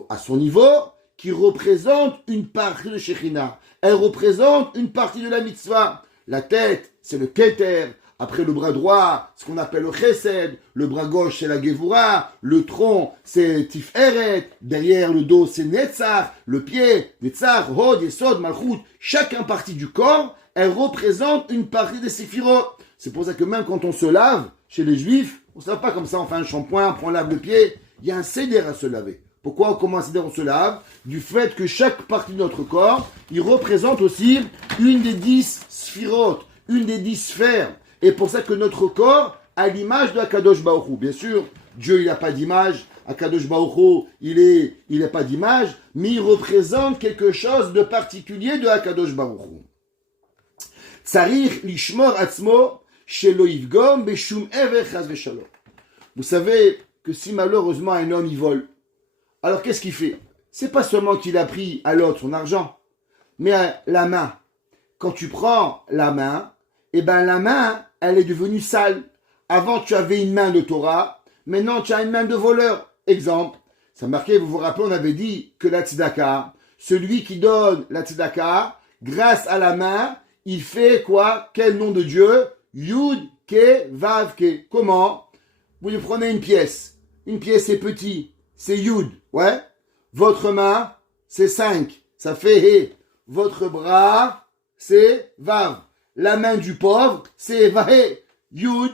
à son niveau qui représente une partie de Shekhinah. Elle représente une partie de la mitzvah. La tête, c'est le Keter. Après le bras droit, ce qu'on appelle le Chesed. Le bras gauche, c'est la Gevura. Le tronc, c'est Tiferet. Derrière le dos, c'est Netzach. Le pied, Netzach, Hod, Yesod, Malchut. Chacun partie du corps, elle représente une partie des Séphirot. C'est pour ça que même quand on se lave, chez les Juifs, on ne se lave pas comme ça, on fait un shampoing, on lave le pied. Il y a un seder à se laver. Pourquoi on commence à dire on se lave? Du fait que chaque partie de notre corps, il représente aussi une des 10 sphirotes, une des 10 sphères. Et pour ça que notre corps a l'image de Akadosh Baruch Hu. Bien sûr, Dieu il n'a pas d'image, Akadosh Baruch Hu il n'a pas d'image, mais il représente quelque chose de particulier de Akadosh Baruch Hu. Tzarich lishmor atzmo shelo yivgom beshum ever chas v'shalom. Vous savez que si malheureusement un homme il vole, alors qu'est-ce qu'il fait? C'est pas seulement qu'il a pris à l'autre son argent, mais la main. Quand tu prends la main, eh ben la main, elle est devenue sale. Avant, tu avais une main de Torah, maintenant tu as une main de voleur. Exemple, ça marquait, vous vous rappelez, on avait dit que la tzedaka, celui qui donne la tzedaka, grâce à la main, il fait quoi? Quel nom de Dieu? Yud, Ke, Vav, Ke. Comment? Vous lui prenez une pièce c'est petit, c'est Yud, ouais. Votre main, c'est 5, ça fait He. Votre bras, c'est Vav. La main du pauvre, c'est Vahe. Yud,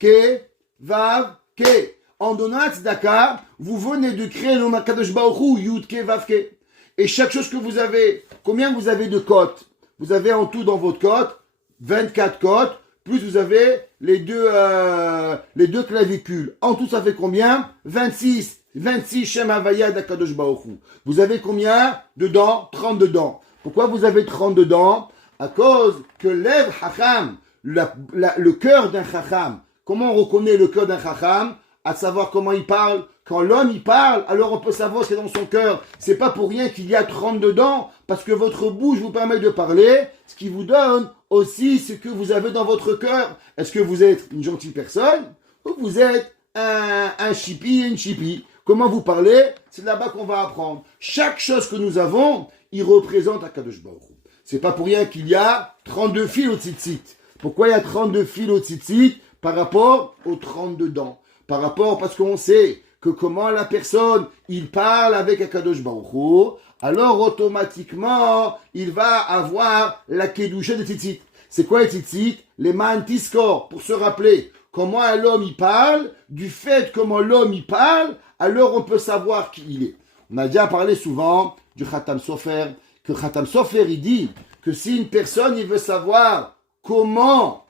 Ke, Vav, Ke. En donnant la tzedaka, vous venez de créer le nom Kadosh Baruch Hu, Yud, Ke, Vav, Ke. Et chaque chose que vous avez, combien vous avez de côtes? Vous avez en tout dans votre côte 24 côtes, plus vous avez les deux clavicules. En tout, ça fait combien? 26. 26 Shem Havaya d'Akadosh Baruch Hu. Vous avez combien de dents? 32 dents. Pourquoi vous avez 32 dents? À cause que l'Ev Chacham, le cœur d'un Chacham, comment on reconnaît le cœur d'un Chacham? À savoir comment il parle. Quand l'homme il parle, alors on peut savoir ce qu'il y a dans son cœur. C'est pas pour rien qu'il y a 32 dents, parce que votre bouche vous permet de parler, ce qui vous donne aussi ce que vous avez dans votre cœur. Est-ce que vous êtes une gentille personne ou vous êtes un chipi et une chipi? Comment vous parlez? C'est là-bas qu'on va apprendre. Chaque chose que nous avons, il représente Akadosh Baruch Hu. C'est pas pour rien qu'il y a 32 fils au tzitzit. Pourquoi il y a 32 fils au tzitzit par rapport aux 32 dents? Par rapport, parce qu'on sait que comment la personne, il parle avec Akadosh Baruch Hu, alors automatiquement, il va avoir la kedusha de tzitzit. C'est quoi les tzitzit? Les mantiskor, pour se rappeler comment un homme il parle, du fait comment l'homme il parle, alors on peut savoir qui il est. On a déjà parlé souvent du Khatam Sofer, que Khatam Sofer il dit que si une personne il veut savoir comment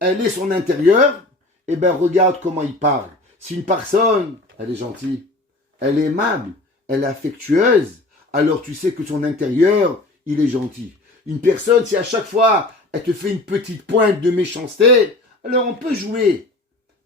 elle est son intérieur, eh bien regarde comment il parle. Si une personne, elle est gentille, elle est aimable, elle est affectueuse, alors tu sais que son intérieur, il est gentil. Une personne, si à chaque fois, elle te fait une petite pointe de méchanceté, alors on peut jouer.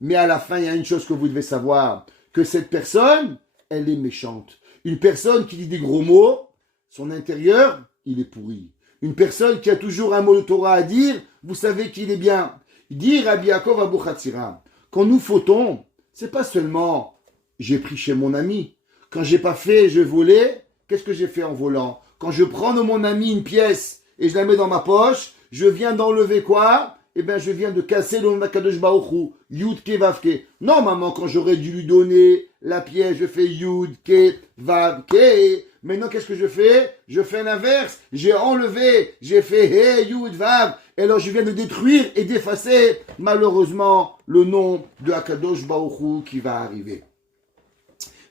Mais à la fin, il y a une chose que vous devez savoir, que cette personne, elle est méchante. Une personne qui dit des gros mots, son intérieur, il est pourri. Une personne qui a toujours un mot de Torah à dire, vous savez qu'il est bien. Il dit Rabbi Yaakov Abu Chatzira, quand nous fautons, c'est pas seulement j'ai pris chez mon ami. Quand j'ai pas fait, je volais, qu'est-ce que j'ai fait en volant? Quand je prends de mon ami une pièce et je la mets dans ma poche, je viens d'enlever quoi? Eh bien, je viens de casser le nom d'Akadosh Baruch Hu, Yud Ke Vav Ke. Normalement, quand j'aurais dû lui donner la pièce, je fais Yud Ke Vav Ke. Maintenant, qu'est-ce que je fais? Je fais l'inverse. J'ai enlevé, j'ai fait He Yud Vav. Et alors, je viens de détruire et d'effacer, malheureusement, le nom de Akadosh Baruch Hu qui va arriver.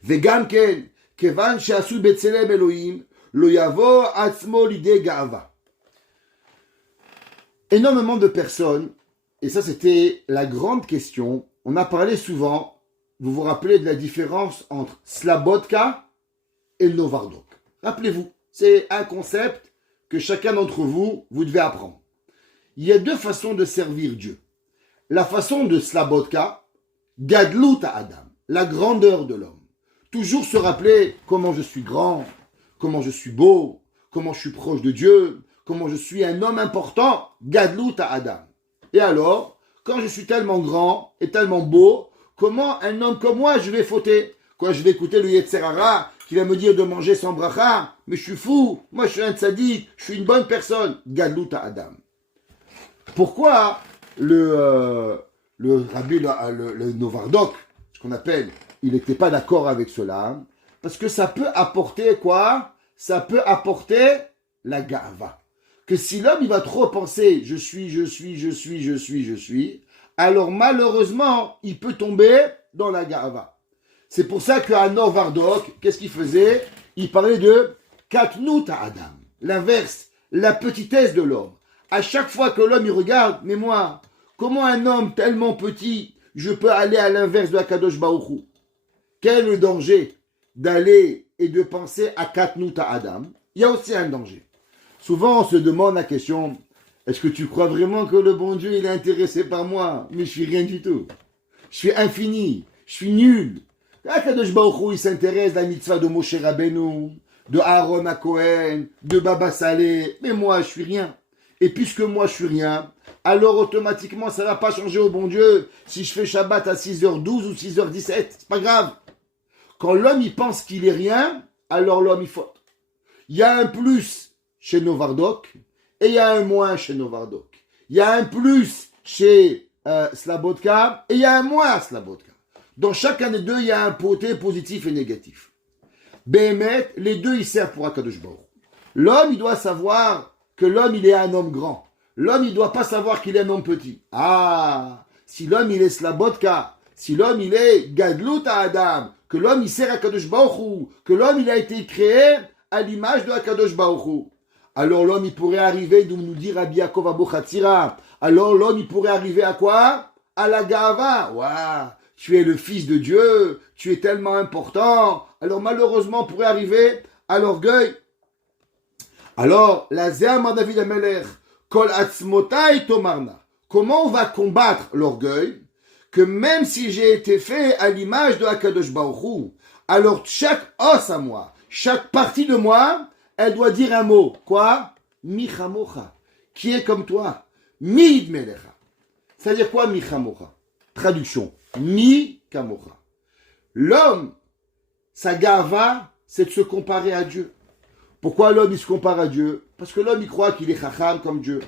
Vegam Ken, Kevan Sheasu Betzelem Elohim, Lo Yavo Atzmo Lide Ga'ava. Énormément de personnes, et ça c'était la grande question, on a parlé souvent, vous vous rappelez de la différence entre Slabodka et Novardok. Rappelez-vous, c'est un concept que chacun d'entre vous, vous devez apprendre. Il y a deux façons de servir Dieu. La façon de Slabodka, Gadlut à Adam, la grandeur de l'homme. Toujours se rappeler comment je suis grand, comment je suis beau, comment je suis proche de Dieu, comment je suis un homme important, Gadlut à Adam. Et alors, quand je suis tellement grand et tellement beau, comment un homme comme moi, je vais fauter? Quoi, je vais écouter le Yetzer Hara qui va me dire de manger sans bracha? Mais je suis fou, moi je suis un tzaddik, je suis une bonne personne, Gadlut à Adam. Pourquoi le Rabbi, le Novardok, ce qu'on appelle, il n'était pas d'accord avec cela? Parce que ça peut apporter quoi? Ça peut apporter la gava. Que si l'homme il va trop penser je suis, alors malheureusement il peut tomber dans la gava. C'est pour ça qu'à Novardok, qu'est-ce qu'il faisait? Il parlait de katnut à Adam, l'inverse, la petitesse de l'homme. À chaque fois que l'homme il regarde, mais moi, comment un homme tellement petit, je peux aller à l'inverse de Akadosh Baruch Hu? Quel est le danger d'aller et de penser à katnut à Adam? Il y a aussi un danger. Souvent, on se demande la question, est-ce que tu crois vraiment que le bon Dieu, il est intéressé par moi? Mais je suis rien du tout. Je suis infini. Je suis nul. Akadosh Baruch Hu, il s'intéresse à la mitzvah de Moshe Rabbeinu, de Aaron à Cohen, de Baba Saleh. Mais moi, je suis rien. Et puisque moi, je suis rien, alors automatiquement, ça ne va pas changer au bon Dieu si je fais Shabbat à 6h12 ou 6h17. C'est pas grave. Quand l'homme, il pense qu'il est rien, alors l'homme, il faute. Il y a un plus chez Novardok, et il y a un moins chez Novardok. Il y a un plus chez Slabodka, et il y a un moins à Slabodka. Dans chacun des deux, il y a un côté positif et négatif. Béhémet, les deux, ils servent pour Akadosh Baruch. L'homme, il doit savoir que l'homme, il est un homme grand. L'homme, il ne doit pas savoir qu'il est un homme petit. Ah, si l'homme, il est Slabodka, si l'homme, il est Gadlut à Adam, que l'homme, il sert à Akadosh Baruch, que l'homme, il a été créé à l'image de Akadosh Baruch. Alors l'homme, il pourrait arriver, de nous dire Rabbi Yaakov Abu Chatzira. Alors l'homme, il pourrait arriver à quoi? À la gava. Waouh, tu es le fils de Dieu, tu es tellement important. Alors malheureusement, on pourrait arriver à l'orgueil. Alors, la Zéama David Ameler, Kol Atzmotai Tomarna. Comment on va combattre l'orgueil? Que même si j'ai été fait à l'image de Akadosh Baruch Hu, alors chaque os à moi, chaque partie de moi, elle doit dire un mot. Quoi? Michamocha. Qui est comme toi? Mid Melecha. C'est-à-dire quoi, Michamocha? Traduction. Mi Kamocha. L'homme, sa gava, c'est de se comparer à Dieu. Pourquoi l'homme il se compare à Dieu? Parce que l'homme il croit qu'il est chacham comme Dieu.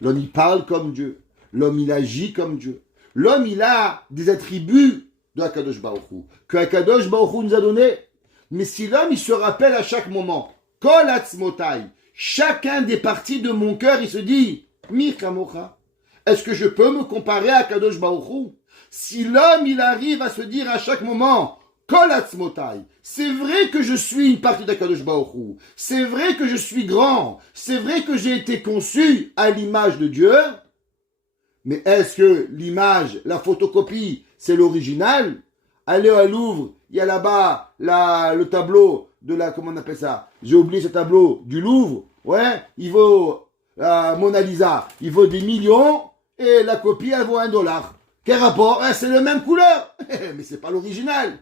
L'homme il parle comme Dieu. L'homme il agit comme Dieu. L'homme il a des attributs de Akadosh Baruch Hu, que Akadosh Baruch Hu nous a donné. Mais si l'homme il se rappelle à chaque moment, Kol Atzmotai, chacun des parties de mon cœur, il se dit, Mi Kamocha, est-ce que je peux me comparer à Akadosh Baruch Hu? Si l'homme il arrive à se dire à chaque moment, Kol Atzmotai, c'est vrai que je suis une partie d'Akadosh Baruch Hu, c'est vrai que je suis grand, c'est vrai que j'ai été conçu à l'image de Dieu, mais est-ce que l'image, la photocopie, c'est l'original? Allez à Louvre, il y a là-bas le tableau de la, comment on appelle ça? J'ai oublié ce tableau du Louvre. Ouais, il vaut, Mona Lisa, il vaut des millions et la copie, elle vaut $1. Quel rapport? C'est la même couleur. Mais c'est pas l'original.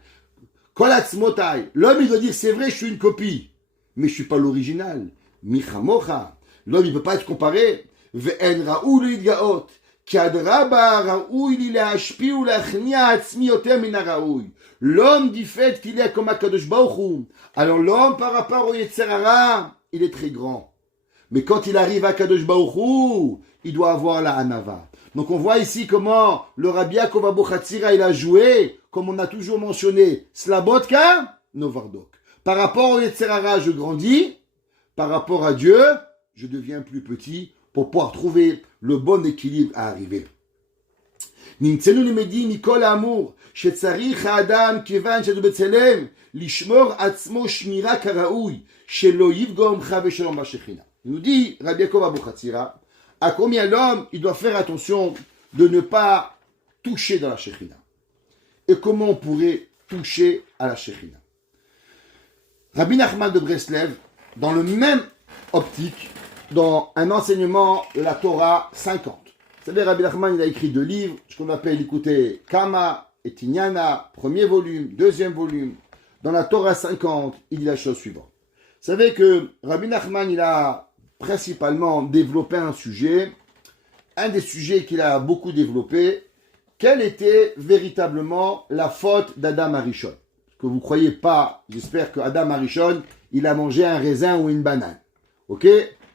Kolatz Motai. L'homme, il doit dire, c'est vrai, je suis une copie. Mais je suis pas l'original. Micha Mocha. L'homme, il peut pas être comparé. Ve'en ra'ou l'idgaot. L'homme du fait qu'il est comme Akadosh Baruch Hu. Alors l'homme par rapport au Yetzer Hara, il est très grand. Mais quand il arrive à Akadosh Baruch Hu, il doit avoir la Hanava. Donc on voit ici comment le Rabbi Yaakov Abuchatzira il a joué, comme on a toujours mentionné, Slabotka, Novardok. Par rapport au Yetzer Hara, je grandis. Par rapport à Dieu, je deviens plus petit pour pouvoir trouver le bon équilibre à arriver. נמצאנו למדים מכל האמור שצריך האדם כיוון שהוא בצלם לשמור עצמו שמירה כראוי שלא יפגום חס ושלום בשכינה. Il nous dit Rabbi Yaakov Abuchatzira, à combien l'homme il doit faire attention de ne pas toucher dans la Shekhinah. Et comment on pourrait toucher à la Shekhinah? Rabbi Nachman de Breslev, dans le même optique, dans un enseignement de la Torah 50. Vous savez, Rabbi Nachman, il a écrit 2 livres, ce qu'on appelle, écoutez, Kama et Tinyana, premier volume, deuxième volume. Dans la Torah 50, il dit la chose suivante. Vous savez que Rabbi Nachman, il a principalement développé un sujet, un des sujets qu'il a beaucoup développé, quelle était véritablement la faute d'Adam Arishon. Que vous ne croyez pas, j'espère que Adam Arishon, il a mangé un raisin ou une banane. Ok?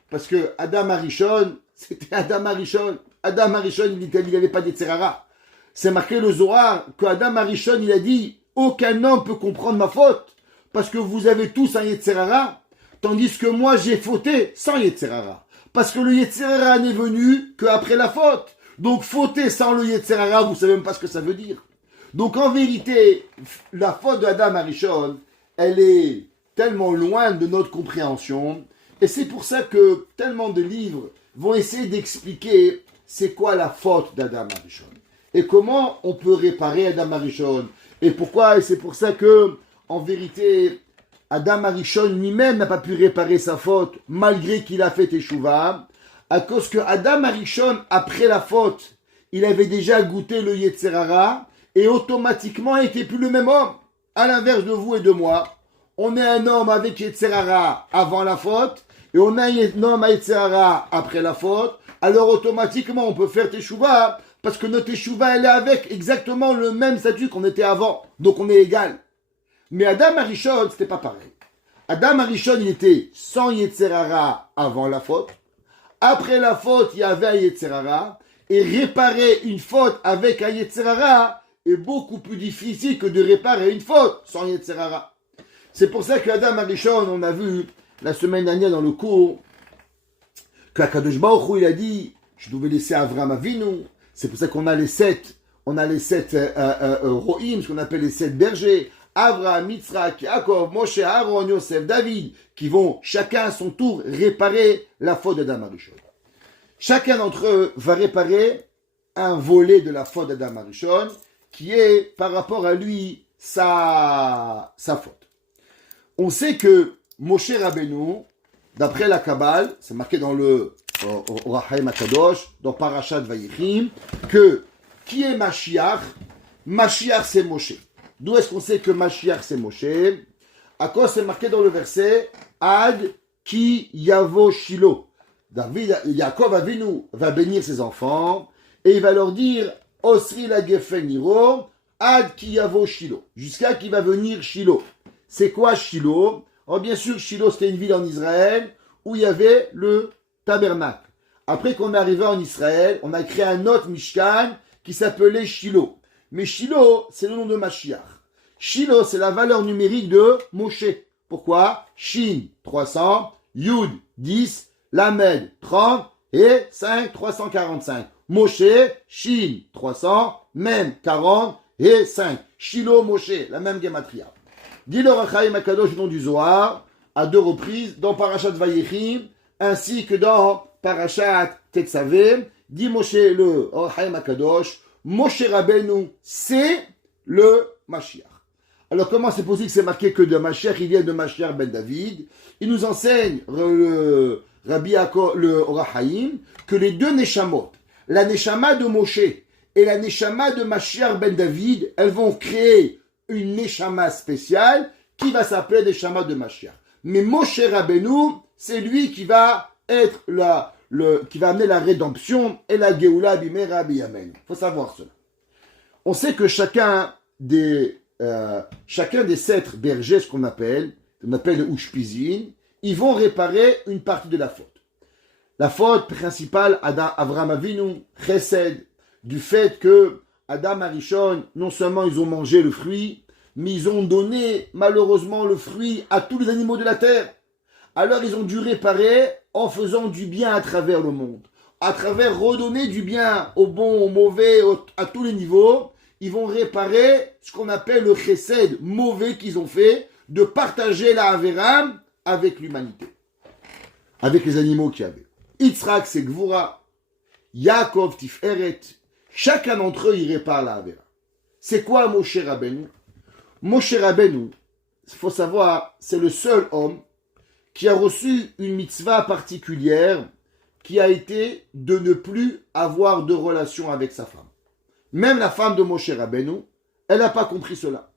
Parce que Adam Arishon, c'était Adam Arishon. Adam Arishon, il n'avait pas d'Yetzer Hara. C'est marqué le Zohar que Adam Arishon, il a dit aucun homme peut comprendre ma faute parce que vous avez tous un Yetzer Hara, tandis que moi j'ai fauté sans Yetzer Hara. Parce que le Yetzer Hara n'est venu qu'après la faute. Donc fauter sans le Yetzer Hara, vous ne savez même pas ce que ça veut dire. Donc en vérité, la faute d'Adam Arishon, elle est tellement loin de notre compréhension. Et c'est pour ça que tellement de livres vont essayer d'expliquer c'est quoi la faute d'Adam Arishon. Et comment on peut réparer Adam Arishon. Et pourquoi? Et c'est pour ça que, en vérité, Adam Arishon lui-même n'a pas pu réparer sa faute, malgré qu'il a fait Teshuvah, à cause que Adam Arishon, après la faute, il avait déjà goûté le Yetzer Hara, et automatiquement, il n'était plus le même homme. À l'inverse de vous et de moi, on est un homme avec Yetzer Hara avant la faute, et on a un homme avec Yetzer Hara après la faute, alors automatiquement, on peut faire Teshuvah, parce que notre Teshuvah, elle est avec exactement le même statut qu'on était avant. Donc on est égal. Mais Adam Arishon, c'était pas pareil. Adam Arishon, il était sans Yetzer Hara avant la faute. Après la faute, il y avait un Yetzer Hara. Et réparer une faute avec un Yetzer Hara est beaucoup plus difficile que de réparer une faute sans Yetzer Hara. C'est pour ça qu'Adam Arishon, on a vu la semaine dernière dans le cours, qu'Akadosh Baruch Hu, il a dit, je devais laisser Avram Avinu. C'est pour ça qu'on a les 7 Rohim, ce qu'on appelle les 7 bergers, Avraham, Yitzhak, Yaakov, Moshe, Aaron, Yosef, David, qui vont chacun à son tour réparer la faute d'Adam Arishon. Chacun d'entre eux va réparer un volet de la faute d'Adam Arishon, qui est par rapport à lui sa faute. On sait que Moshe Rabbeinu, d'après la Kabbale, c'est marqué dans le Orach Chaim HaKadosh, dans Parashat Vayichim, que qui est Mashiach? Mashiach c'est Moshe. D'où est-ce qu'on sait que Mashiach c'est Moshe? À cause c'est marqué dans le verset Ad ki yavo Shilo. Yaakov Avinu va bénir ses enfants et il va leur dire Osri la gefen niro Ad ki yavo Shilo. Jusqu'à qu'il va venir Shilo. C'est quoi Shilo? Alors bien sûr, Shiloh, c'était une ville en Israël où il y avait le tabernacle. Après qu'on est arrivé en Israël, on a créé un autre Mishkan qui s'appelait Shiloh. Mais Shiloh, c'est le nom de Mashiach. Shiloh, c'est la valeur numérique de Moshe. Pourquoi? Shin, 300, Yud, 10, Lamed, 30 et 5, 345. Moshe, Shin, 300, Mem, 40 et 5. Shiloh, Moshe, la même gematria. Dit le Rachaim Akadosh au nom du Zohar, à 2 reprises, dans Parashat Vayechim, ainsi que dans Parashat Tetzaveh, dit Moshe le Rachaim Akadosh, Moshe Rabbeinu, c'est le Mashiach. Alors comment c'est possible que c'est marqué que de Mashiach, il vient de Mashiach ben David? Il nous enseigne le Rabbi Yaakov, le Rachaim, que les deux Neshamot, la Neshama de Moshe et la Neshama de Mashiach ben David, elles vont créer une Neshama spéciale qui va s'appeler Neshama de Mashiach. Mais Moshe Rabbeinu, c'est lui qui va être qui va amener la rédemption et la Geoula bimera biyamen. Il faut savoir cela. On sait que chacun des 7 bergers, ce qu'on appelle les Ushpizin, ils vont réparer une partie de la faute. La faute principale, Avraham Avinu, Chesed, du fait que Adam Arishon, non seulement ils ont mangé le fruit, mais ils ont donné malheureusement le fruit à tous les animaux de la terre. Alors ils ont dû réparer en faisant du bien à travers le monde. À travers redonner du bien aux bons, aux mauvais, à tous les niveaux, ils vont réparer ce qu'on appelle le chesed mauvais qu'ils ont fait, de partager la Averam avec l'humanité, avec les animaux qu'il y avait. Yitzhak, c'est Gvura, Yaakov, Tiferet, chacun d'entre eux, il répare la Avera. C'est quoi Moshe Rabbeinu? Moshe Rabbeinu, il faut savoir, c'est le seul homme qui a reçu une mitzvah particulière qui a été de ne plus avoir de relation avec sa femme. Même la femme de Moshe Rabbeinu, elle n'a pas compris cela.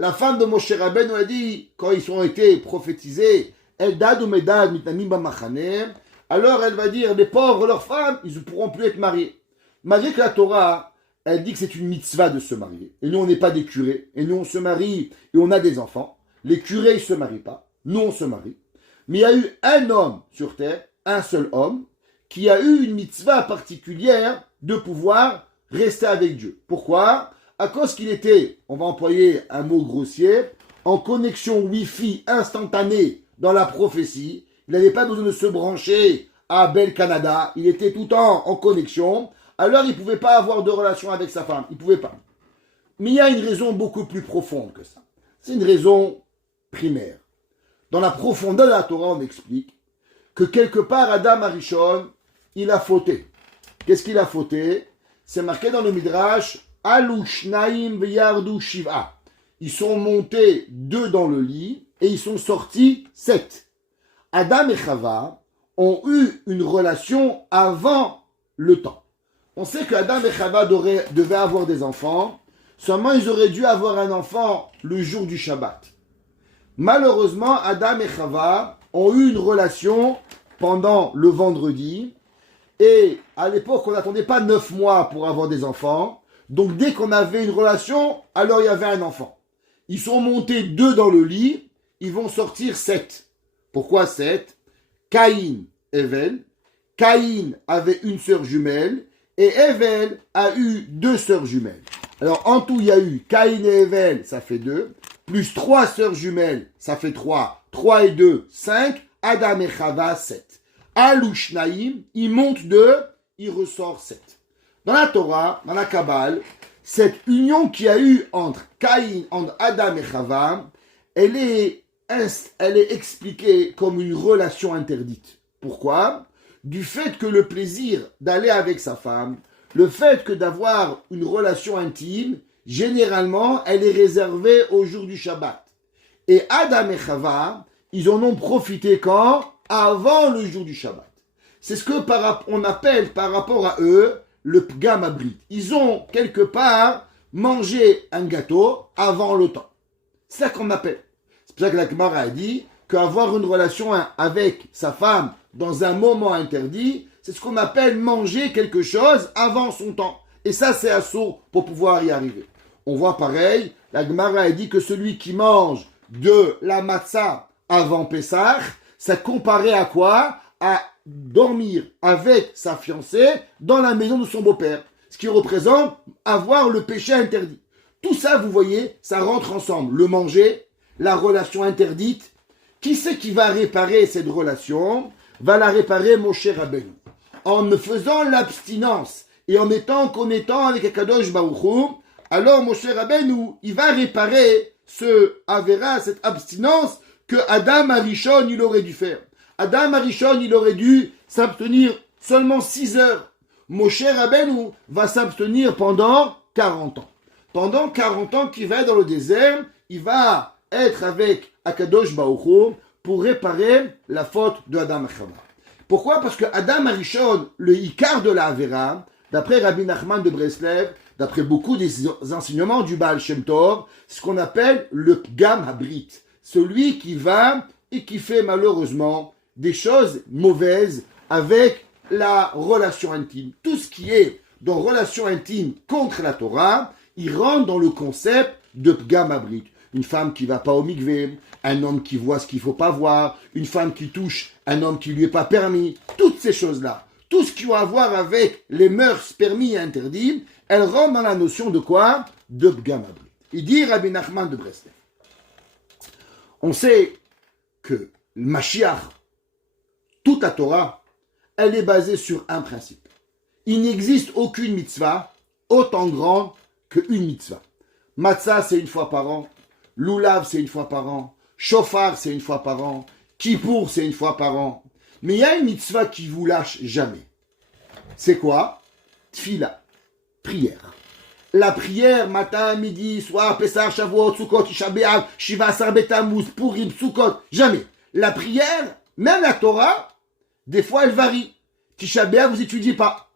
La femme de Moshe Rabbeinu a dit, quand ils ont été prophétisés, Eldad ou Medad mitnamim b'machane, alors elle va dire, les pauvres, leurs femmes, ils ne pourront plus être mariés. Malgré que la Torah, elle dit que c'est une mitzvah de se marier. Et nous, on n'est pas des curés. Et nous, on se marie et on a des enfants. Les curés, ils ne se marient pas. Nous, on se marie. Mais il y a eu un homme sur terre, un seul homme, qui a eu une mitzvah particulière de pouvoir rester avec Dieu. Pourquoi? À cause qu'il était, on va employer un mot grossier, en connexion Wi-Fi instantanée dans la prophétie. Il n'avait pas besoin de se brancher à Bel Canada. Il était tout le temps en connexion. Alors il ne pouvait pas avoir de relation avec sa femme. Il ne pouvait pas. Mais il y a une raison beaucoup plus profonde que ça. C'est une raison primaire. Dans la profondeur de la Torah, on explique que quelque part, Adam Arishon, il a fauté. Qu'est-ce qu'il a fauté? C'est marqué dans le Midrash, Alush Naim Veyardu Shiva. Ils sont montés 2 dans le lit et ils sont sortis 7. Adam et Chava ont eu une relation avant le temps. On sait que Adam et Chava devaient avoir des enfants, seulement ils auraient dû avoir un enfant le jour du Shabbat. Malheureusement, Adam et Chava ont eu une relation pendant le vendredi, et à l'époque, on n'attendait pas 9 mois pour avoir des enfants, donc dès qu'on avait une relation, alors il y avait un enfant. Ils sont montés 2 dans le lit, ils vont sortir 7. Pourquoi 7? Caïn, Evel. Caïn avait une sœur jumelle, et Evel a eu 2 sœurs jumelles. Alors en tout, il y a eu Caïn et Evel, ça fait 2, plus 3 sœurs jumelles, ça fait 3. 3 et 2, 5. Adam et Chava, 7. Alushnaïm, il monte 2, il ressort 7. Dans la Torah, dans la Kabbale, cette union qu'il y a eu entre Adam et Chava, elle est expliquée comme une relation interdite. Pourquoi? Du fait que le plaisir d'aller avec sa femme, le fait que d'avoir une relation intime, généralement, elle est réservée au jour du Shabbat. Et Adam et Chava, ils en ont profité quand? Avant le jour du Shabbat. C'est ce que on appelle par rapport à eux le Pgam Abrit. Ils ont quelque part mangé un gâteau avant le temps. C'est ça qu'on appelle. C'est pour ça que la Gemara a dit qu'avoir une relation avec sa femme dans un moment interdit, c'est ce qu'on appelle manger quelque chose avant son temps. Et ça, c'est assourd pour pouvoir y arriver. On voit pareil, la Gemara a dit que celui qui mange de la matzah avant Pessah, ça comparait à quoi? À dormir avec sa fiancée dans la maison de son beau-père. Ce qui représente avoir le péché interdit. Tout ça, vous voyez, ça rentre ensemble. Le manger, la relation interdite. Qui c'est qui va réparer cette relation? Va la réparer Moshe Rabbeinu. En faisant l'abstinence et en étant connectant avec Akadosh Baruch Hu, alors Moshe Rabbeinu, il va réparer ce Avera, cette abstinence que Adam Arishon, il aurait dû faire. Adam Arishon, il aurait dû s'abstenir seulement 6 heures. Moshe Rabbeinu va s'abstenir pendant 40 ans. Pendant 40 ans qu'il va être dans le désert, il va être avec Akadosh Baruch Hu pour réparer la faute de Adam et Chava. Pourquoi? Parce que Adam Arishon, le Ikar de la Avera, d'après Rabbi Nachman de Breslev, d'après beaucoup des enseignements du Baal Shem Tov, ce qu'on appelle le Pgam Habrit. Celui qui va et qui fait malheureusement des choses mauvaises avec la relation intime. Tout ce qui est dans relation intime contre la Torah, il rentre dans le concept de Pgam Habrit. Une femme qui va pas au mikvé, un homme qui voit ce qu'il faut pas voir, une femme qui touche un homme qui lui est pas permis. Toutes ces choses-là, tout ce qui a à voir avec les mœurs permis et interdits, elles rentrent dans la notion de quoi? De Pgam Habrit. Il dit Rabbi Nachman de Breslev. On sait que le Mashiach, toute la Torah, elle est basée sur un principe. Il n'existe aucune mitzvah autant grande qu'une mitzvah. Matzah, c'est une fois par an. Loulav, c'est une fois par an. Shofar, c'est une fois par an. Kippour, c'est une fois par an. Mais il y a une mitzvah qui vous lâche jamais. C'est quoi? Tfila, prière. La prière, matin, midi, soir, Pessah, Shavuot, Sukkot, Tisha B'Av, Shiva Asar B'Tammuz, Purim, Sukkot, jamais. La prière, même la Torah, des fois elle varie. Tisha B'Av, vous n'étudiez pas.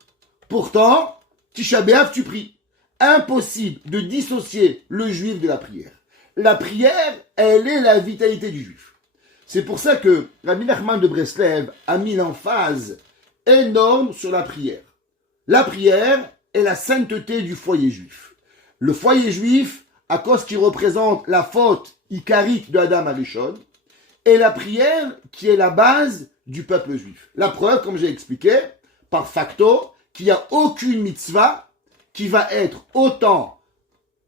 Pourtant, Tisha B'Av, tu pries. Impossible de dissocier le juif de la prière. La prière, elle est la vitalité du juif. C'est pour ça que Rabbi Nachman de Breslev a mis l'emphase énorme sur la prière. La prière est la sainteté du foyer juif. Le foyer juif, à cause qu'il représente la faute icarique de Adam Arishon, et la prière qui est la base du peuple juif. La preuve, comme j'ai expliqué, par facto, qu'il n'y a aucune mitzvah qui va être autant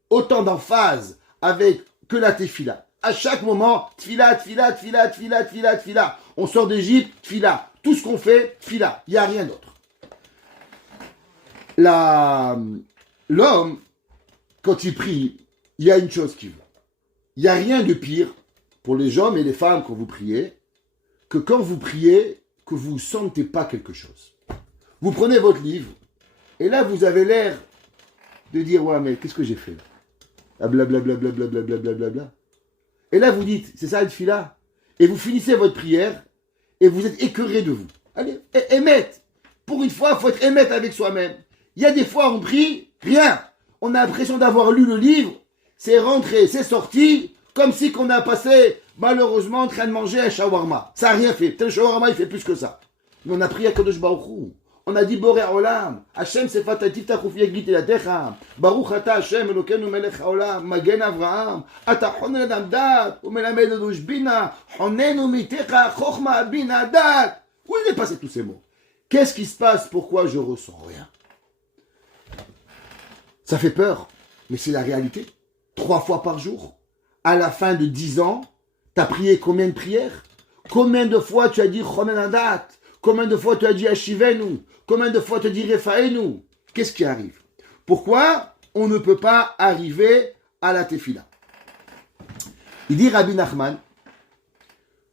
d'emphase avec que la tefila. À chaque moment, tefila, tefila, tefila, tefila, tefila, tefila. On sort d'Égypte, tefila. Tout ce qu'on fait, tefila. Il n'y a rien d'autre. L'homme, quand il prie, il y a une chose qui veut. Il n'y a rien de pire pour les hommes et les femmes quand vous priez, que quand vous priez, que vous ne sentez pas quelque chose. Vous prenez votre livre, et là vous avez l'air de dire, ouais mais qu'est-ce que j'ai fait là? Blablabla, blablabla, blablabla. Et là vous dites, c'est ça le tefila? Et vous finissez votre prière, et vous êtes écœuré de vous. Allez, émette. Pour une fois, il faut être émette avec soi-même. Il y a des fois, on prie, rien. On a l'impression d'avoir lu le livre, c'est rentré, c'est sorti, comme si qu'on a passé, malheureusement, en train de manger un shawarma. Ça n'a rien fait. Peut-être le shawarma, il fait plus que ça. Mais on a prié à Kadosh Baruch Hu. On a dit Boré Olam, Hashem sefatatif tachoufia gitelatecha, Baruch ata Hashem Elokeinu melech haolam, Magen Avraham, ata chonen adam dat, umelamed odush bina, chonenu mitecha, chochma bina dat. Où il est passé tous ces mots? Qu'est-ce qui se passe? Pourquoi je ressens rien? Ça fait peur, mais c'est la réalité. 3 fois par jour. À la fin de 10 ans, tu as prié combien de prières? Combien de fois tu as dit chonen adat? Combien de fois tu as dit Ashivenu? Combien de fois tu as dit Refaenu? Qu'est-ce qui arrive? Pourquoi on ne peut pas arriver à la tefila? Il dit Rabbi Nachman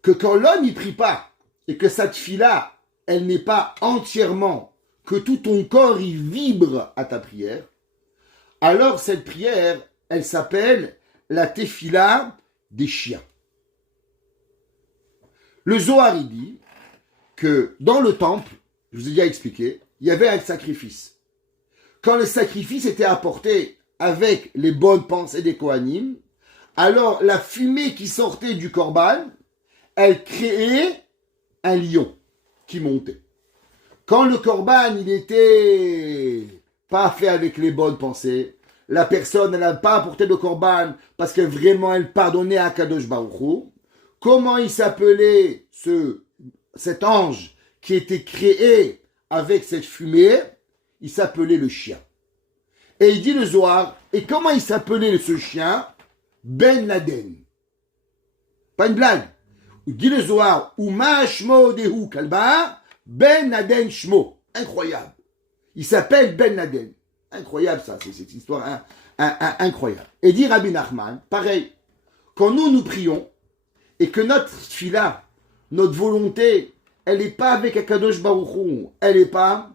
que quand l'homme n'y prie pas et que sa tefila, elle n'est pas entièrement, que tout ton corps y vibre à ta prière, alors cette prière, elle s'appelle la tefila des chiens. Le Zohar, il dit que dans le temple, je vous ai déjà expliqué, il y avait un sacrifice. Quand le sacrifice était apporté avec les bonnes pensées des Kohanim, alors la fumée qui sortait du korban, elle créait un lion qui montait. Quand le korban, il était pas fait avec les bonnes pensées, la personne, elle n'a pas apporté de korban parce que vraiment elle pardonnait à Kadosh Baruch Hu, Comment il s'appelait cet ange qui était créé avec cette fumée? Il s'appelait le chien. Et il dit le Zohar, et comment il s'appelait ce chien? Ben Laden. Pas une blague. Il dit le Zohar, Uma Shmo Dehu Kalba, Ben Laden Shmo. Incroyable. Il s'appelle Ben Laden. Incroyable ça, c'est cette histoire incroyable. Et dit Rabbi Nachman, pareil, quand nous prions, et que notre fila, notre volonté, elle n'est pas avec Akadosh Baruch Hu, elle n'est pas,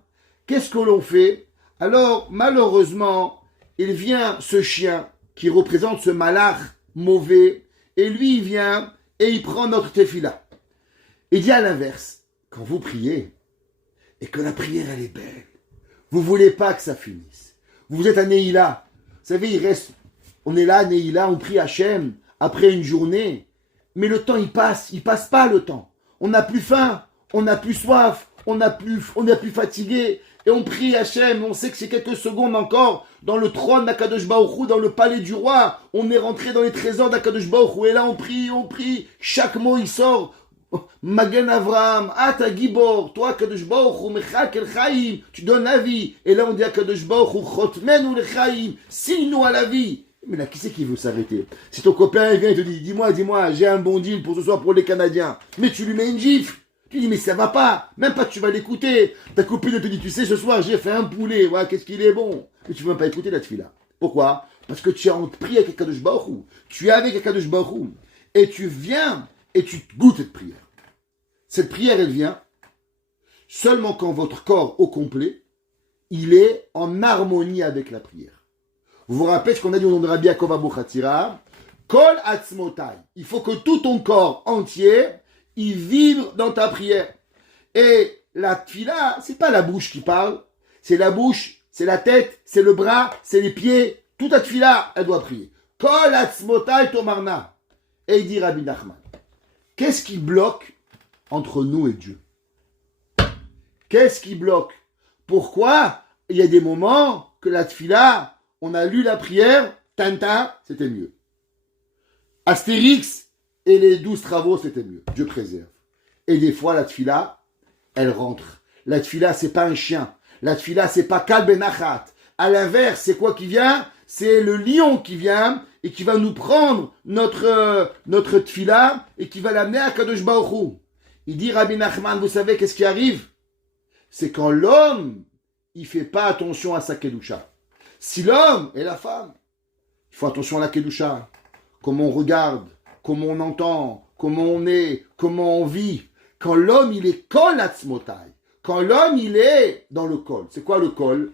qu'est-ce que l'on fait? Alors, malheureusement, il vient ce chien qui représente ce malach mauvais, et lui, il vient et il prend notre tefila. Il dit à l'inverse, quand vous priez, et que la prière, elle est belle, vous ne voulez pas que ça finisse. Vous êtes à Neïla. Vous savez, on est là à Neïla, on prie Hachem, après une journée, mais le temps, il passe pas le temps. On n'a plus faim, on n'a plus soif, on n'est plus fatigué, et on prie Hachem, on sait que c'est quelques secondes encore, dans le trône d'Akadosh Baruch Hu, dans le palais du roi, on est rentré dans les trésors d'Akadosh Baruch Hu, et là on prie, chaque mot il sort, Magen Avraham, Ata Gibor, toi Akadosh Baruch Hu, Mechak El Chaim, tu donnes la vie, et là on dit Akadosh Baruch Hu, Chotmenu Le Chaim, signe-nous à la vie. Mais là, qui c'est qui veut s'arrêter? Si ton copain il vient et te dit, dis-moi, j'ai un bon deal pour ce soir pour les Canadiens, mais tu lui mets une gifle. Tu dis, mais ça va pas, même pas tu vas l'écouter. Ta copine te dit, tu sais, ce soir j'ai fait un poulet, ouais, qu'est-ce qu'il est bon. Mais tu veux même pas écouter la tefila. Pourquoi? Parce que tu es en prière avec Akadosh Baruch Hu. Tu es avec Akadosh Baruch Hu. Et tu viens et tu goûtes cette prière. Cette prière, elle vient seulement quand votre corps au complet, il est en harmonie avec la prière. Vous vous rappelez ce qu'on a dit au nom de Rabbi Yaakov Abu Chatzira? Kol atzmotai. Il faut que tout ton corps entier, il vibre dans ta prière. Et la tfila, c'est pas la bouche qui parle, c'est la bouche, c'est la tête, c'est le bras, c'est les pieds. Toute la tfila, elle doit prier. Kol atzmotai tomarna. Et il dit Rabbi Nachman, qu'est-ce qui bloque entre nous et Dieu? Qu'est-ce qui bloque? Pourquoi il y a des moments que la tfila, on a lu la prière, Tintin, c'était mieux. Astérix et les 12 travaux, c'était mieux. Dieu préserve. Et des fois, la tfila, elle rentre. La tfila, c'est pas un chien. La tfila, c'est pas Kal Ben Achat. À l'inverse, c'est quoi qui vient? C'est le lion qui vient et qui va nous prendre notre tfila et qui va l'amener à Kadosh Baruch Hu. Il dit, Rabbi Nachman, vous savez qu'est-ce qui arrive? C'est quand l'homme, il fait pas attention à sa kedusha. Si l'homme et la femme, il faut attention à la kedusha, comment on regarde, comment on entend, comment on est, comment on vit. Quand l'homme, il est kol atzmotai, quand l'homme, il est dans le kol. C'est quoi le kol?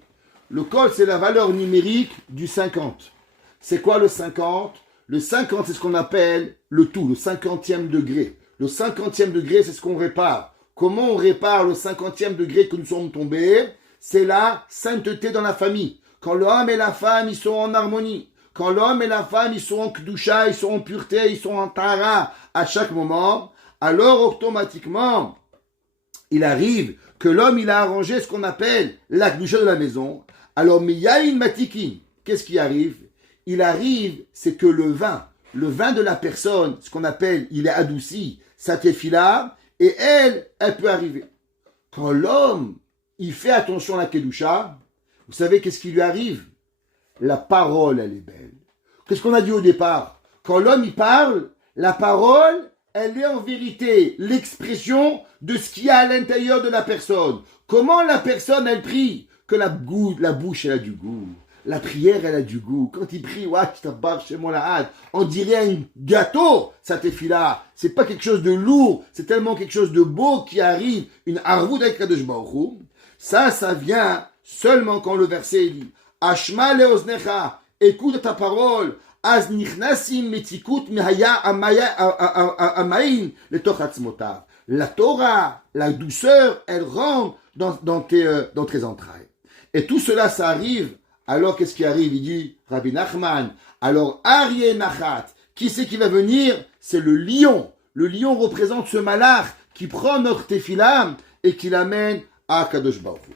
Le kol, c'est la valeur numérique du 50. C'est quoi le 50? Le 50, c'est ce qu'on appelle le tout, le 50e degré. Le 50e degré, c'est ce qu'on répare. Comment on répare le 50e degré que nous sommes tombés? C'est la sainteté dans la famille. Quand l'homme et la femme, ils sont en harmonie. Quand l'homme et la femme, ils sont en kedusha, ils sont en pureté, ils sont en tara à chaque moment, alors automatiquement, il arrive que l'homme, il a arrangé ce qu'on appelle la kedusha de la maison. Alors, miyaïn matiki, qu'est-ce qui arrive? Il arrive, c'est que le vin de la personne, ce qu'on appelle, il est adouci, sa tefila, et elle peut arriver. Quand l'homme, il fait attention à la kedusha, vous savez qu'est-ce qui lui arrive? La parole, elle est belle. Qu'est-ce qu'on a dit au départ? Quand l'homme, il parle, la parole, elle est en vérité l'expression de ce qu'il y a à l'intérieur de la personne. Comment la personne, elle prie? Que la bouche, elle a du goût. La prière, elle a du goût. Quand il prie, on dirait un gâteau, ça tefila. C'est pas quelque chose de lourd, c'est tellement quelque chose de beau qui arrive, une arvoud avec Kadosh Baruch Hu. Ça vient seulement quand le verset dit Ashma leoznecha, écoute ta parole, az nichnasim metikut mihaya amayin letoch atzmotav. La Torah, la douceur, elle rentre dans tes entrailles. Et tout cela, ça arrive. Alors, qu'est-ce qui arrive? Il dit, Rabbi Nachman, alors, Aryeh Nachat, qui c'est qui va venir? C'est le lion. Le lion représente ce malach qui prend notre tefila et qui l'amène à Kadosh Baruch Hu.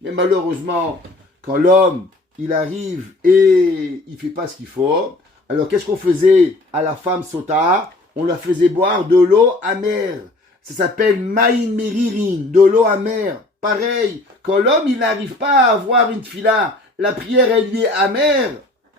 Mais malheureusement, quand l'homme, il arrive et il fait pas ce qu'il faut, alors qu'est-ce qu'on faisait à la femme sota? on leur faisait boire de l'eau amère. Ça s'appelle Maïn Meririn, de l'eau amère. Pareil, quand l'homme il n'arrive pas à avoir une tfila, la prière elle lui est amère.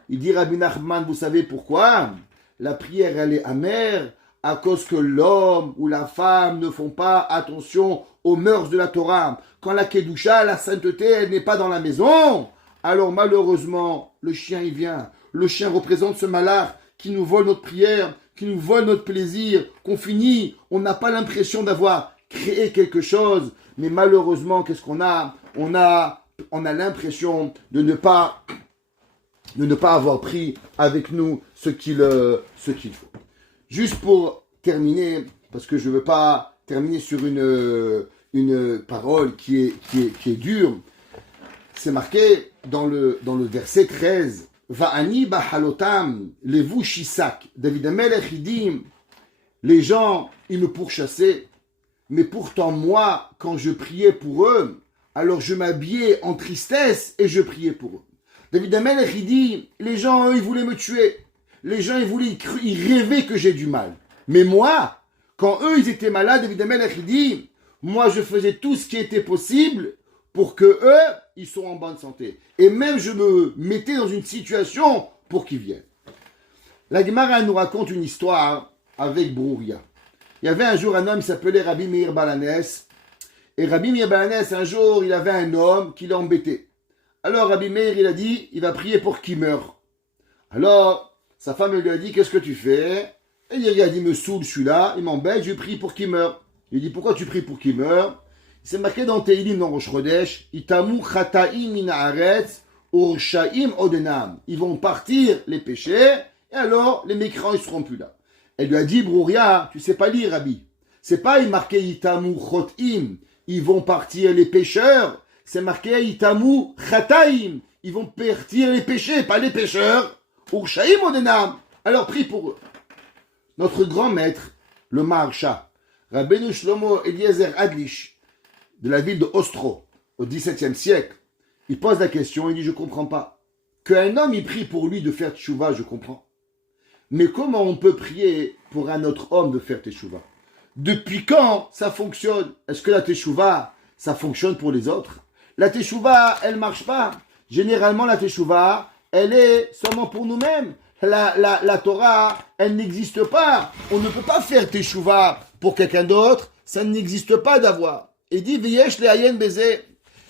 Il dit Rabbi Nachman, vous savez pourquoi? La prière elle est amère à cause que l'homme ou la femme ne font pas attention aux mœurs de la Torah. Quand la Kedusha, la sainteté, elle n'est pas dans la maison, alors malheureusement, le chien il vient. Le chien représente ce malheur qui nous vole notre prière, qui nous vole notre plaisir, qu'on finit, on n'a pas l'impression d'avoir créé quelque chose, mais malheureusement, qu'est-ce qu'on a? On a l'impression de ne pas avoir pris avec nous ce qu'il faut. Juste pour terminer, parce que je ne veux pas terminer sur une parole qui est dure, c'est marqué dans le verset 13, Va'ani bahalotam levu shisak. David Amelech dit, les gens, ils me pourchassaient, mais pourtant moi, quand je priais pour eux, alors je m'habillais en tristesse et je priais pour eux. David Amelech, il dit, les gens, eux, ils voulaient me tuer. Les gens, ils rêvaient que j'ai du mal. Mais moi, quand eux, ils étaient malades, David Amelech, il dit, moi, je faisais tout ce qui était possible pour que eux, ils soient en bonne santé. Et même, je me mettais dans une situation pour qu'ils viennent. La Gemara nous raconte une histoire avec Brouria. Il y avait un jour un homme qui s'appelait Rabbi Meir Balanès. Et Rabbi Meir Balanès, un jour, il avait un homme qui l'embêtait. Alors Rabbi Meir, il a dit, il va prier pour qu'il meure. Alors, sa femme lui a dit, qu'est-ce que tu fais? Et il a dit, il me saoule celui-là, il m'embête, je prie pour qu'il meure. Il dit, pourquoi tu pries pour qu'il meure? C'est marqué dans Teilim, dans Rosh Chodesh, Itamu chataim min haaretz urshaim odenam. Ils vont partir les péchés, et alors les mécréants ils seront plus là. Elle lui a dit, Brouria, tu sais pas lire, Rabbi. C'est pas il marqué Itamu chotim, ils vont partir les pécheurs. C'est marqué Itamu chataim, ils vont partir les péchés, pas les pécheurs. Urshaim odenam. Alors prie pour eux. Notre grand maître, le Maharsha, Rabbeinu Shlomo Eliezer Adlish, de la ville de Ostro, au XVIIe siècle, il pose la question, il dit, je ne comprends pas. Qu'un homme, il prie pour lui de faire tchouva, je comprends. Mais comment on peut prier pour un autre homme de faire tchouva? Depuis quand ça fonctionne? Est-ce que la tchouva, ça fonctionne pour les autres? La tchouva, elle ne marche pas. Généralement, la tchouva, elle est seulement pour nous-mêmes. La Torah, elle n'existe pas. On ne peut pas faire tchouva pour quelqu'un d'autre. Ça n'existe pas d'avoir. Il dit, V'yesh le'ayen beze,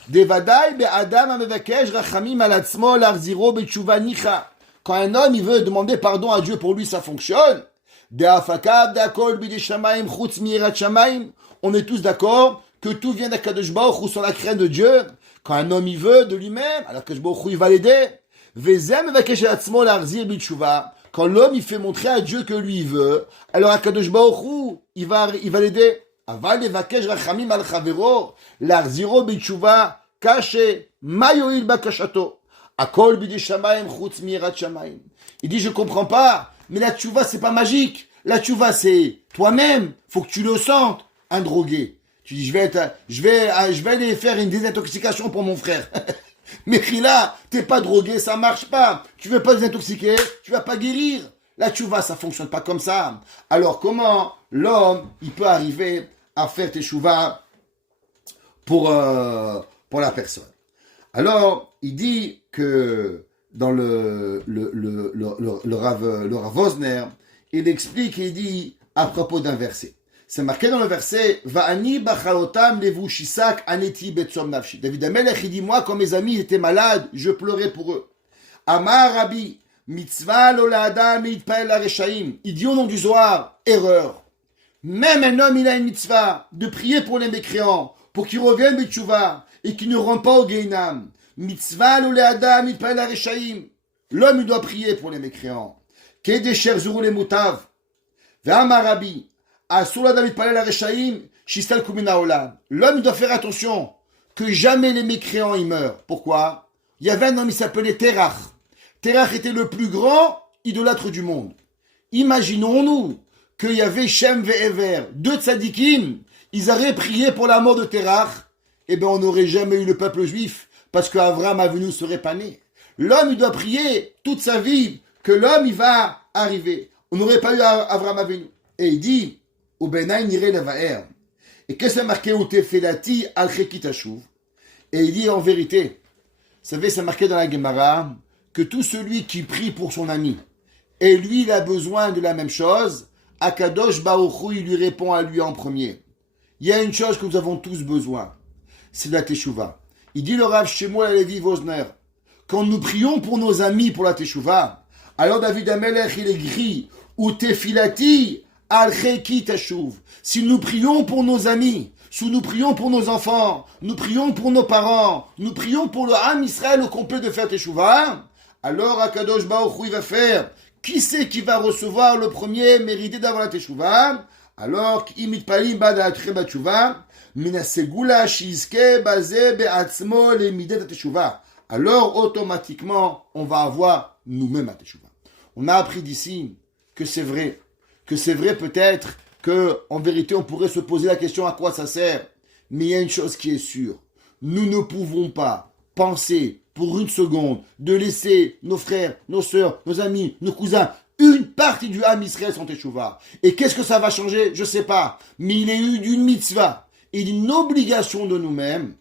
devadai be'adam amevakesh rachamim al atzmo l'arziro betchouva nicha. Quand un homme, il veut demander pardon à Dieu, pour lui, ça fonctionne. De'afakav de'akol b'di shamayim chutz mi'irat shamayim. On est tous d'accord que tout vient d'Akadosh Baruch Hu, sur la crainte de Dieu. Quand un homme, il veut de lui-même, alors Akadosh Baruch Hu, il va l'aider. Ve'zem amevakesh al atzmo l'arzir betchouva. Quand l'homme, il fait montrer à Dieu que lui, il veut, alors Akadosh Baruch Hu, il va l'aider. Aval levakesh rachamim al chavero, l'arziro betchouva, kache, mayoil bakashato. Akol bidi shamayim chutz mirat shamayim. Il dit, je comprends pas, mais la tchouva, c'est pas magique. La tchouva, c'est toi-même. Faut que tu le sentes. Un drogué. Tu dis, je vais aller faire une désintoxication pour mon frère. Mais là, t'es pas drogué, ça marche pas. Tu veux pas désintoxiquer, tu vas pas guérir. La tchouva, ça fonctionne pas comme ça. Alors, comment l'homme, il peut arriver à faire tchouva pour la personne? Alors, il dit que dans le Rav Wosner, il explique et il dit à propos d'un verset. C'est marqué dans le verset Va'ani bachalotam levu shisak aneti betsom nafshi. David Amelech, il dit, moi, quand mes amis étaient malades, je pleurais pour eux. Amar Rabbi, mitzvah lo la'adam mitpael hareshaim. Il dit au nom du Zohar, erreur. Même un homme, il a une mitzvah de prier pour les mécréants, pour qu'ils reviennent betchouva et qu'ils ne rentrent pas au Gehinam. Mitzvah lo le'adam mitpael hareshaim. L'homme, il doit prier pour les mécréants. Kedesher zuru le mutav. Ve'amar Rabbi, asur l'adam mitpael hareshaim, shistal kumina olam. L'homme, il doit faire attention que jamais les mécréants, ils meurent. Pourquoi? Il y avait un homme, il s'appelait Terach. Terach était le plus grand idolâtre du monde. Imaginons-nous qu'il y avait Shem ve'Ever, deux tzadikim, ils auraient prié pour la mort de Terach, eh bien on n'aurait jamais eu le peuple juif, parce qu'Avraham Avinu ne serait pas né. L'homme, il doit prier toute sa vie, que l'homme, il va arriver. On n'aurait pas eu Avraham Avinu. Et il dit, ou benaï niré levaer. Et qu'est-ce que c'est marqué ou tefelati al chekitashuv? Et il dit en vérité, vous savez, c'est marqué dans la Gemara que tout celui qui prie pour son ami, et lui il a besoin de la même chose, Akadosh Baruch Hu, il lui répond à lui en premier. Il y a une chose que nous avons tous besoin, c'est de la Teshuvah. Il dit le Rav Shmuel Alevi Vosner, quand nous prions pour nos amis pour la Teshuvah, alors David Amelech il écrit ou tefilati al cheki tashuv. Si nous prions pour nos amis, si nous prions pour nos enfants, nous prions pour nos parents, nous prions pour le Ham Israël au complet de faire Teshuvah, alors Akadosh Baruch Hu il va faire. Qui c'est qui va recevoir le premier mérité d'avoir la Teshuvah? Alors, imit palim bada treba Teshuvah, minasegula shizke baze be'atzmo le midet la Teshuvah. Alors, automatiquement, on va avoir nous-mêmes la Teshuvah. On a appris d'ici que c'est vrai peut-être que, en vérité, on pourrait se poser la question à quoi ça sert. Mais il y a une chose qui est sûre. Nous ne pouvons pas penser pour une seconde de laisser nos frères, nos sœurs, nos amis, nos cousins, une partie du Ham Israël sans Teshuvah. Et qu'est-ce que ça va changer? Je sais pas. Mais il est une mitzvah et une obligation de nous-mêmes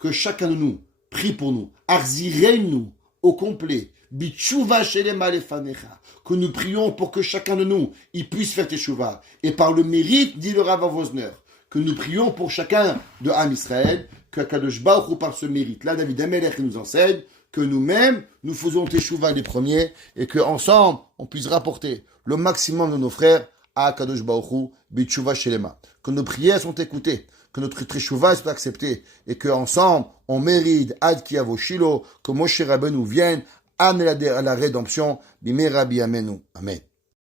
que chacun de nous prie pour nous. Arzirenu au complet. Bitshuva shelema lefanecha. Que nous prions pour que chacun de nous, il puisse faire Teshuvah. Et par le mérite, dit le Rav Vosner, que nous prions pour chacun de Ham Israël, que Kadosh Baruch Hu par ce mérite-là, David Amelech nous enseigne, que nous-mêmes, nous faisons Teshuvah les premiers, et qu'ensemble, on puisse rapporter le maximum de nos frères à Kadosh Baruch Hu, Bitshuva Shelema. Que nos prières sont écoutées, que notre Teshuvah soit acceptée, et qu'ensemble, on mérite Ad Ki Yavo Shilo, que Moshe Rabbeinu vienne amener à la rédemption, Bimei Rabbi Amenu. Amen.